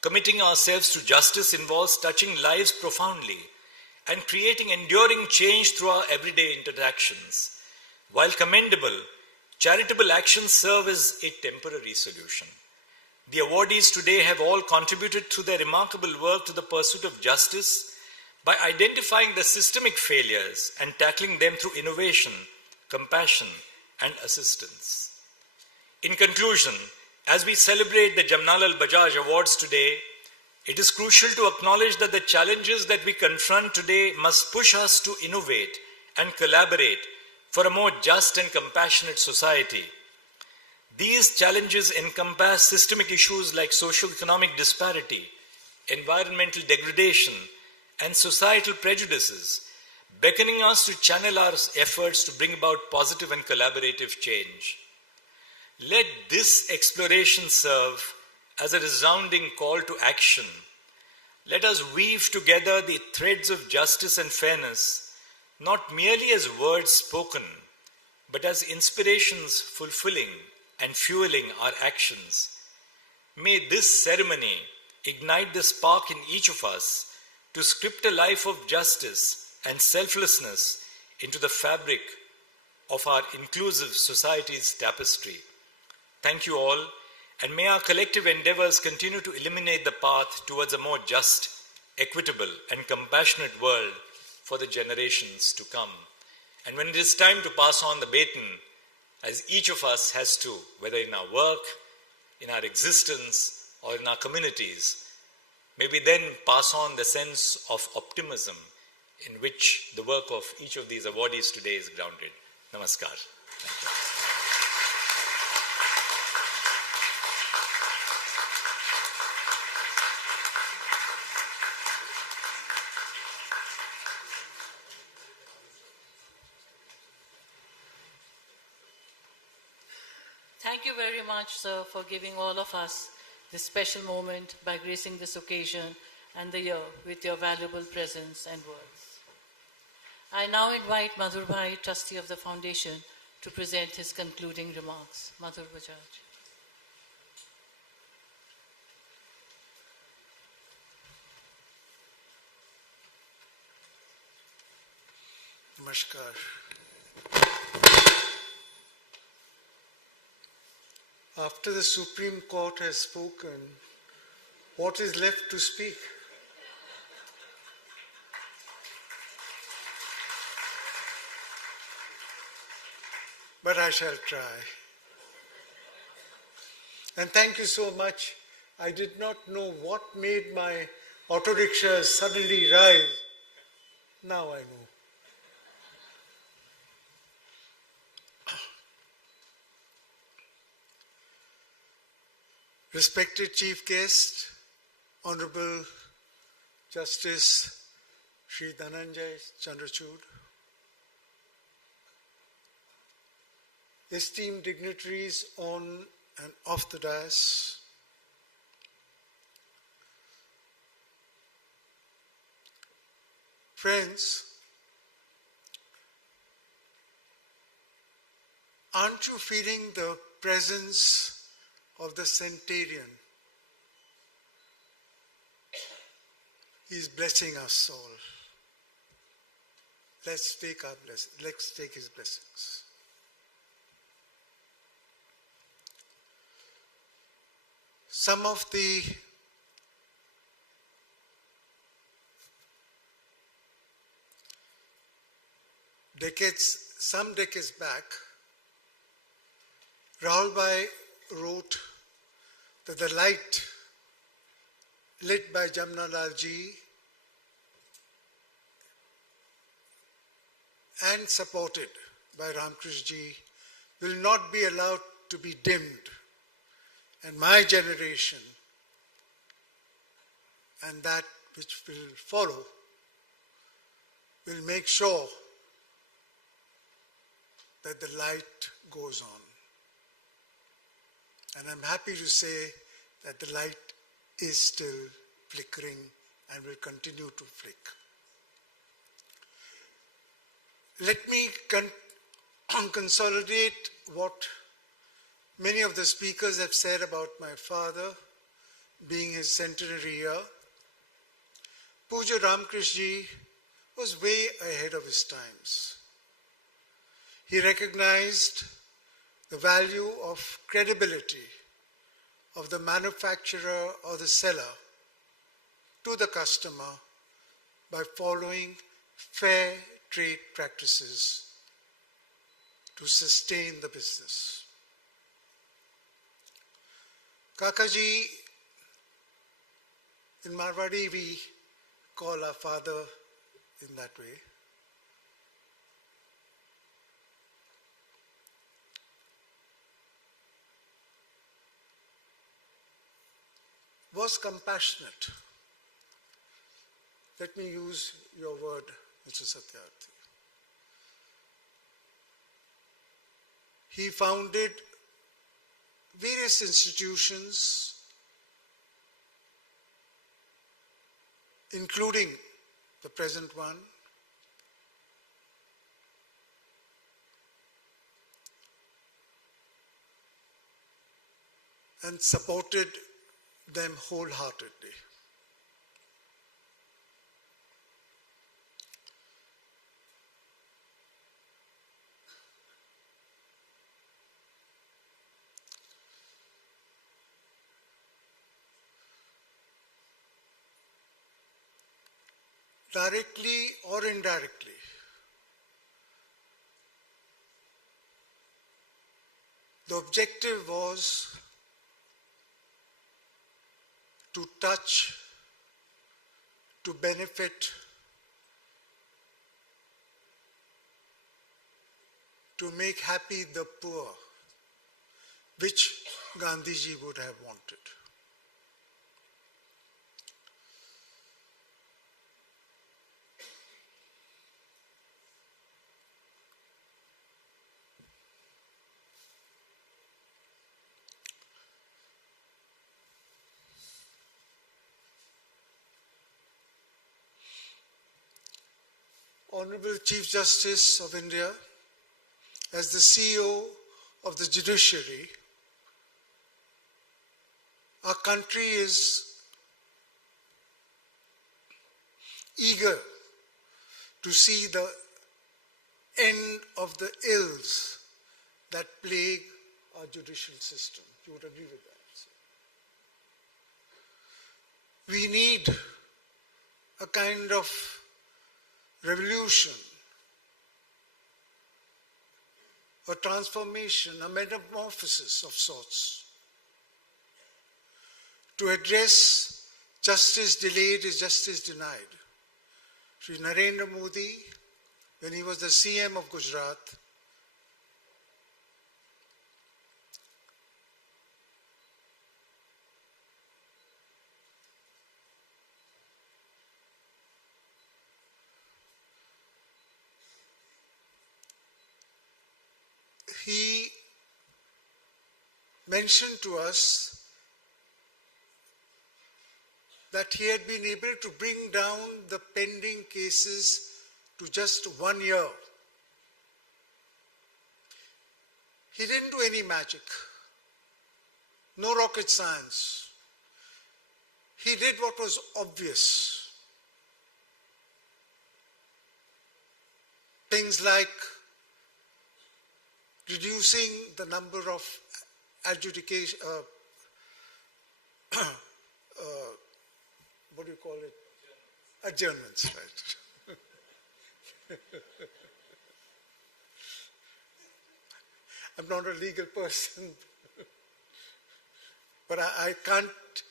Committing ourselves to justice involves touching lives profoundly and creating enduring change through our everyday interactions. While commendable, charitable actions serve as a temporary solution. The awardees today have all contributed through their remarkable work to the pursuit of justice by identifying the systemic failures and tackling them through innovation, compassion, and assistance. In conclusion, as we celebrate the Jamnalal Bajaj Awards today, it is crucial to acknowledge that the challenges that we confront today must push us to innovate and collaborate for a more just and compassionate society. These challenges encompass systemic issues like socio-economic disparity, environmental degradation, and societal prejudices, beckoning us to channel our efforts to bring about positive and collaborative change. Let this exploration serve as a resounding call to action. Let us weave together the threads of justice and fairness, not merely as words spoken, but as inspirations fulfilling and fueling our actions. May this ceremony ignite the spark in each of us to script a life of justice and selflessness into the fabric of our inclusive society's tapestry. Thank you all, and may our collective endeavors continue to illuminate the path towards a more just, equitable, and compassionate world for the generations to come. And when it is time to pass on the baton, as each of us has to, whether in our work, in our existence, or in our communities, may we then pass on the sense of optimism in which the work of each of these awardees today is grounded. Namaskar. Thank you. Thank you very much, sir, for giving all of us this special moment by gracing this occasion and the year with your valuable presence and words. I now invite Madhur Bhai, trustee of the foundation, to present his concluding remarks. Madhur Bajaj. Namaskar. After the Supreme Court has spoken, what is left to speak? But I shall try. And thank you so much. I did not know what made my auto rickshaw suddenly rise. Now I know. Respected Chief Guest, Honorable Justice Shri Dhananjaya Chandrachud, esteemed dignitaries on and off the dais, friends, aren't you feeling the presence of the centurion? He is blessing us all. Let's take his blessings. Some decades back, Rahul Bhai wrote that the light lit by Jamnalal ji and supported by Ramkrishna ji will not be allowed to be dimmed. And my generation and that which will follow will make sure that the light goes on. And I'm happy to say that the light is still flickering and will continue to flick. Let me consolidate what many of the speakers have said about my father being his centenary year. Puja Ramkrishna ji was way ahead of his times. He recognized the value of credibility of the manufacturer or the seller to the customer by following fair trade practices to sustain the business. Kakaji, in Marwadi we call our father in that way. Was compassionate. Let me use your word, Mr. Satyarthi. He founded various institutions, including the present one, and supported them wholeheartedly. Directly or indirectly, the objective was to touch, to benefit, to make happy the poor, which Gandhiji would have wanted. Honorable Chief Justice of India, as the CEO of the judiciary, our country is eager to see the end of the ills that plague our judicial system. You would agree with that? We need a kind of revolution, a transformation, a metamorphosis of sorts to address justice delayed is justice denied. Shri Narendra Modi, when he was the CM of Gujarat, he mentioned to us that he had been able to bring down the pending cases to just 1 year. He didn't do any magic, no rocket science. He did what was obvious. Things like reducing the number of adjudication, what do you call it? Adjournments, right? I'm not a legal person, but I can't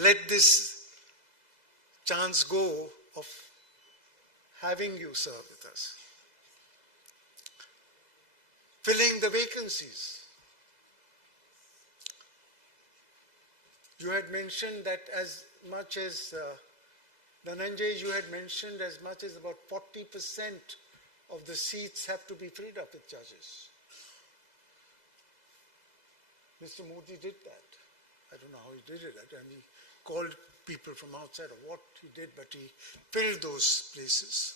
let this chance go of having you serve with us. Filling the vacancies. You had mentioned that as much as, Dhananjaya, you had mentioned as much as about 40% of the seats have to be filled up with judges. Mr. Modi did that. I don't know how he did it. And he called people from outside or what he did, but he filled those places.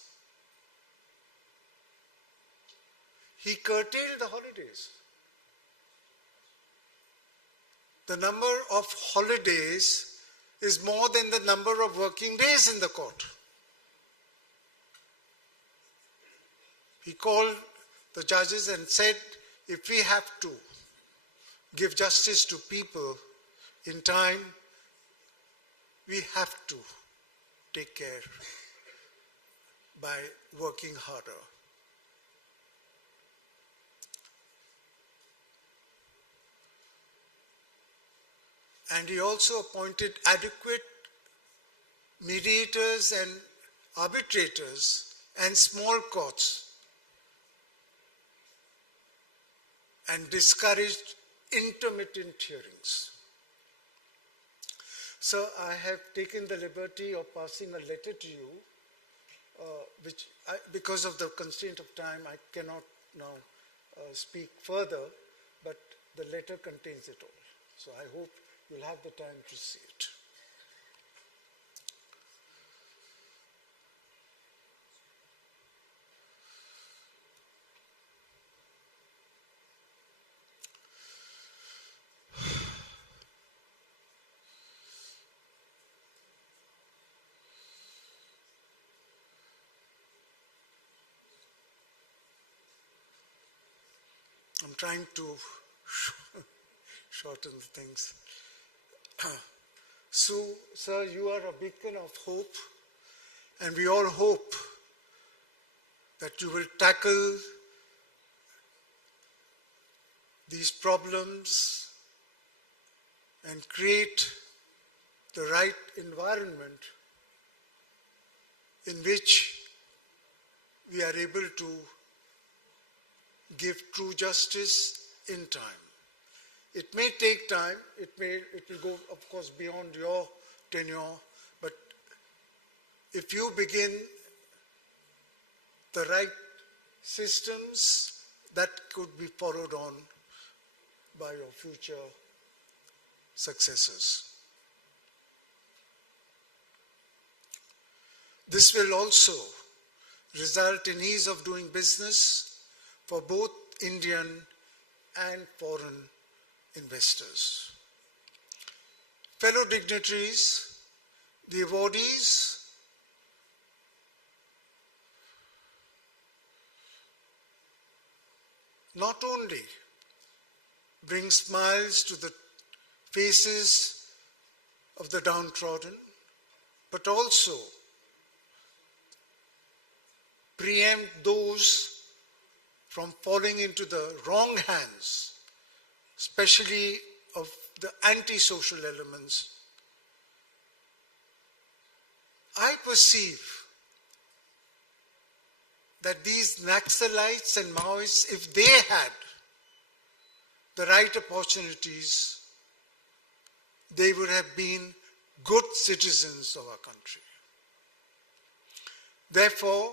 He curtailed the holidays. The number of holidays is more than the number of working days in the court. He called the judges and said, if we have to give justice to people in time, we have to take care by working harder. And he also appointed adequate mediators and arbitrators and small courts and discouraged intermittent hearings. So I have taken the liberty of passing a letter to you, which because of the constraint of time, I cannot now speak further, but the letter contains it all. So I hope you'll have the time to see it. I'm trying to shorten the things. So, sir, you are a beacon of hope, and we all hope that you will tackle these problems and create the right environment in which we are able to give true justice in time. It may take time, it will go, of course, beyond your tenure, but if you begin the right systems, that could be followed on by your future successors. This will also result in ease of doing business for both Indian and foreign investors. Fellow dignitaries, the awardees, not only bring smiles to the faces of the downtrodden, but also preempt those from falling into the wrong hands, especially of the antisocial elements. I perceive that these Naxalites and Maoists, if they had the right opportunities, they would have been good citizens of our country. Therefore,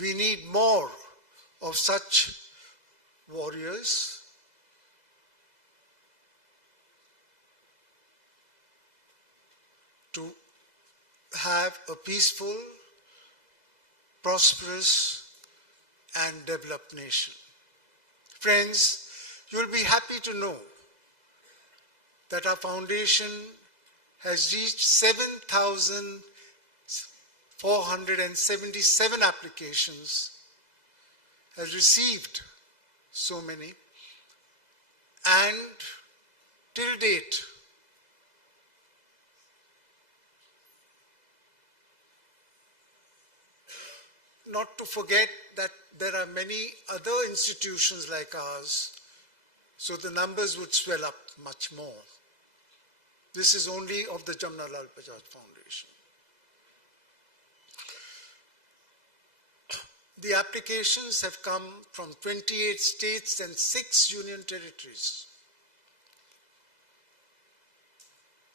we need more of such warriors. To have a peaceful, prosperous, and developed nation. Friends, you will be happy to know that our foundation has reached 7,477 applications, has received so many, and till date, not to forget that there are many other institutions like ours, so the numbers would swell up much more. This is only of the Jamnalal Bajaj Foundation. The applications have come from 28 states and 6 union territories.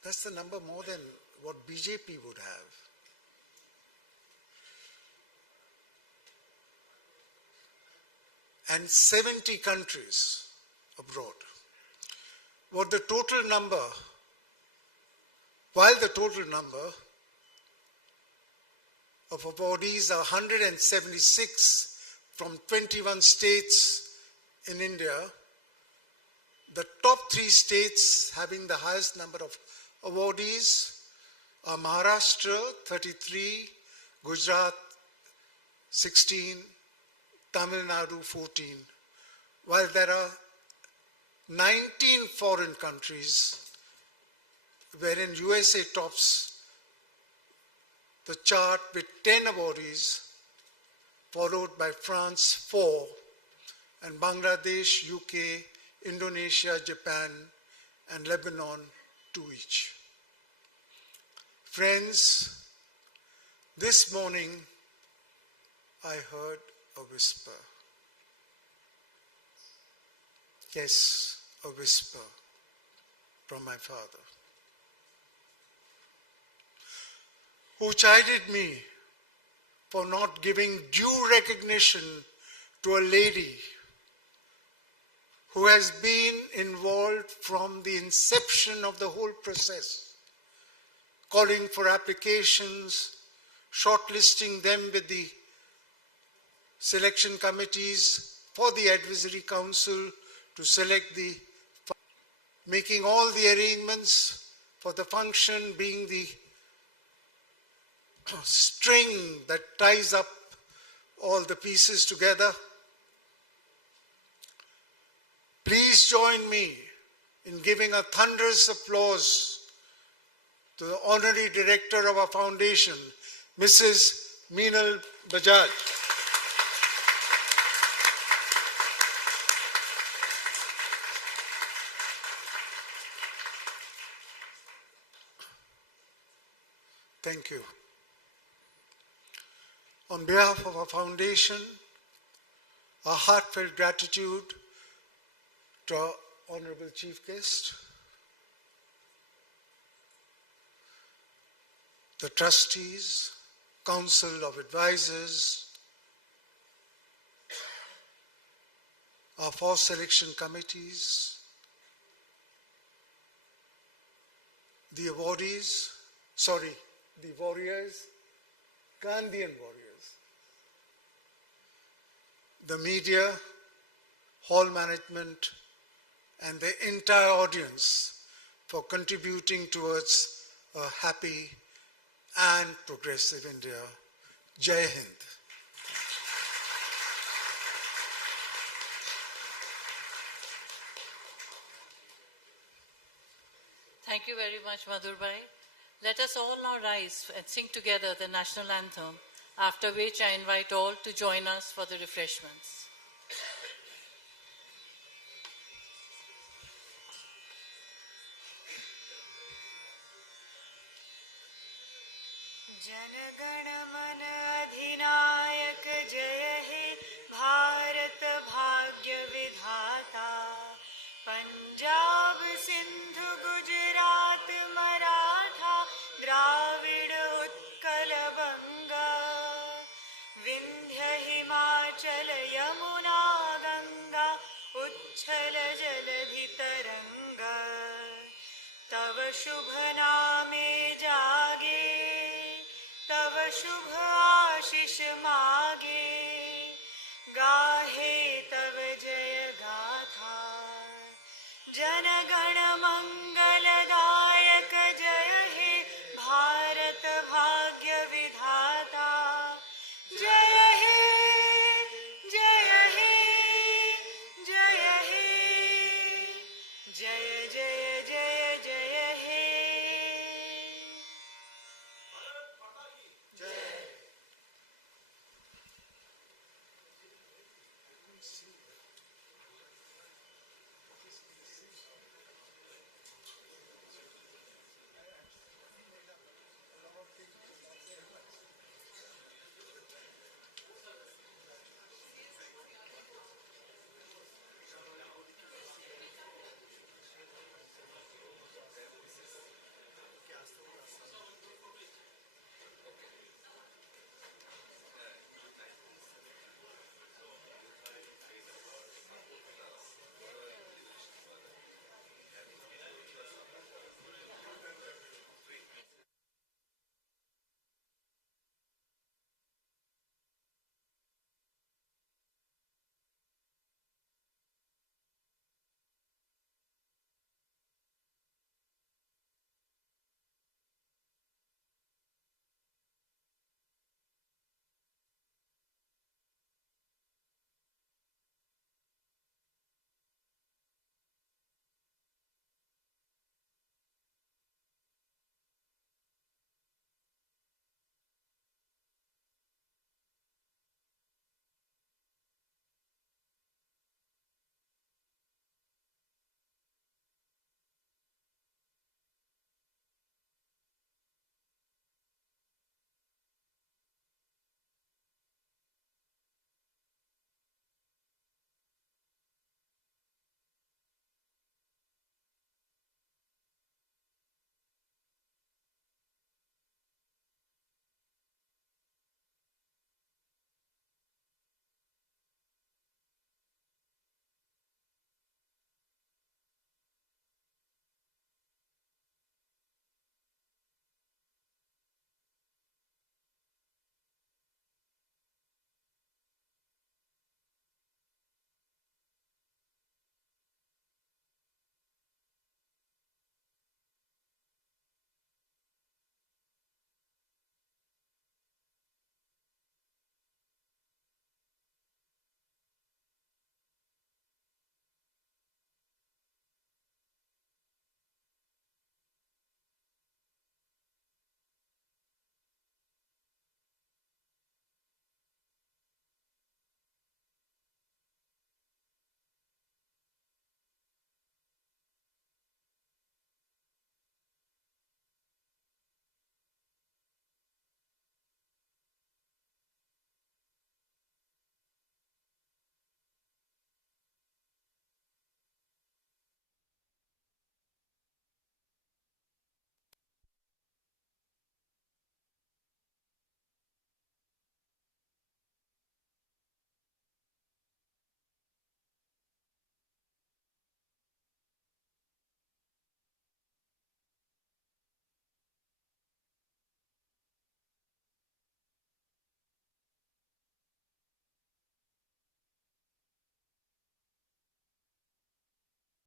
That's the number more than what BJP would have. And 70 countries abroad. While the total number of awardees are 176 from 21 states in India, the top 3 states having the highest number of awardees are Maharashtra, 33, Gujarat, 16, Tamil Nadu, 14, while there are 19 foreign countries wherein USA tops the chart with 10 awardees, followed by France, 4, and Bangladesh, UK, Indonesia, Japan, and Lebanon, 2 each. Friends, this morning I heard a whisper. Yes, a whisper from my father, who chided me for not giving due recognition to a lady who has been involved from the inception of the whole process, calling for applications, shortlisting them with the selection committees for the advisory council to select the, making all the arrangements for the function, being the string that ties up all the pieces together. Please join me in giving a thunderous applause to the Honorary Director of our foundation, Mrs. Jamnalal Bajaj. Thank you. On behalf of our foundation, our heartfelt gratitude to our Honorable Chief Guest, the trustees, Council of Advisors, our 4 selection committees, the awardees, the warriors, Gandhian warriors, the media, hall management, and the entire audience for contributing towards a happy and progressive India. Jai Hind. Thank you very much, Madhurbai. Let us all now rise and sing together the national anthem, after which I invite all to join us for the refreshments. जनगण मन अधिनायक जय हे भारत भाग्य विधाता पंजाब सिंधु गुजरात मराठा द्राविड़ उत्कल बंगा विंध्य हिमाचल यमुना गंगा उच्छल जलधि तरंगा तव शुभ नामे जागे तव शुभ आशीष मागे गाहे तव जय गाथा जन गण मंगलदायक जय हे भारत भाग्य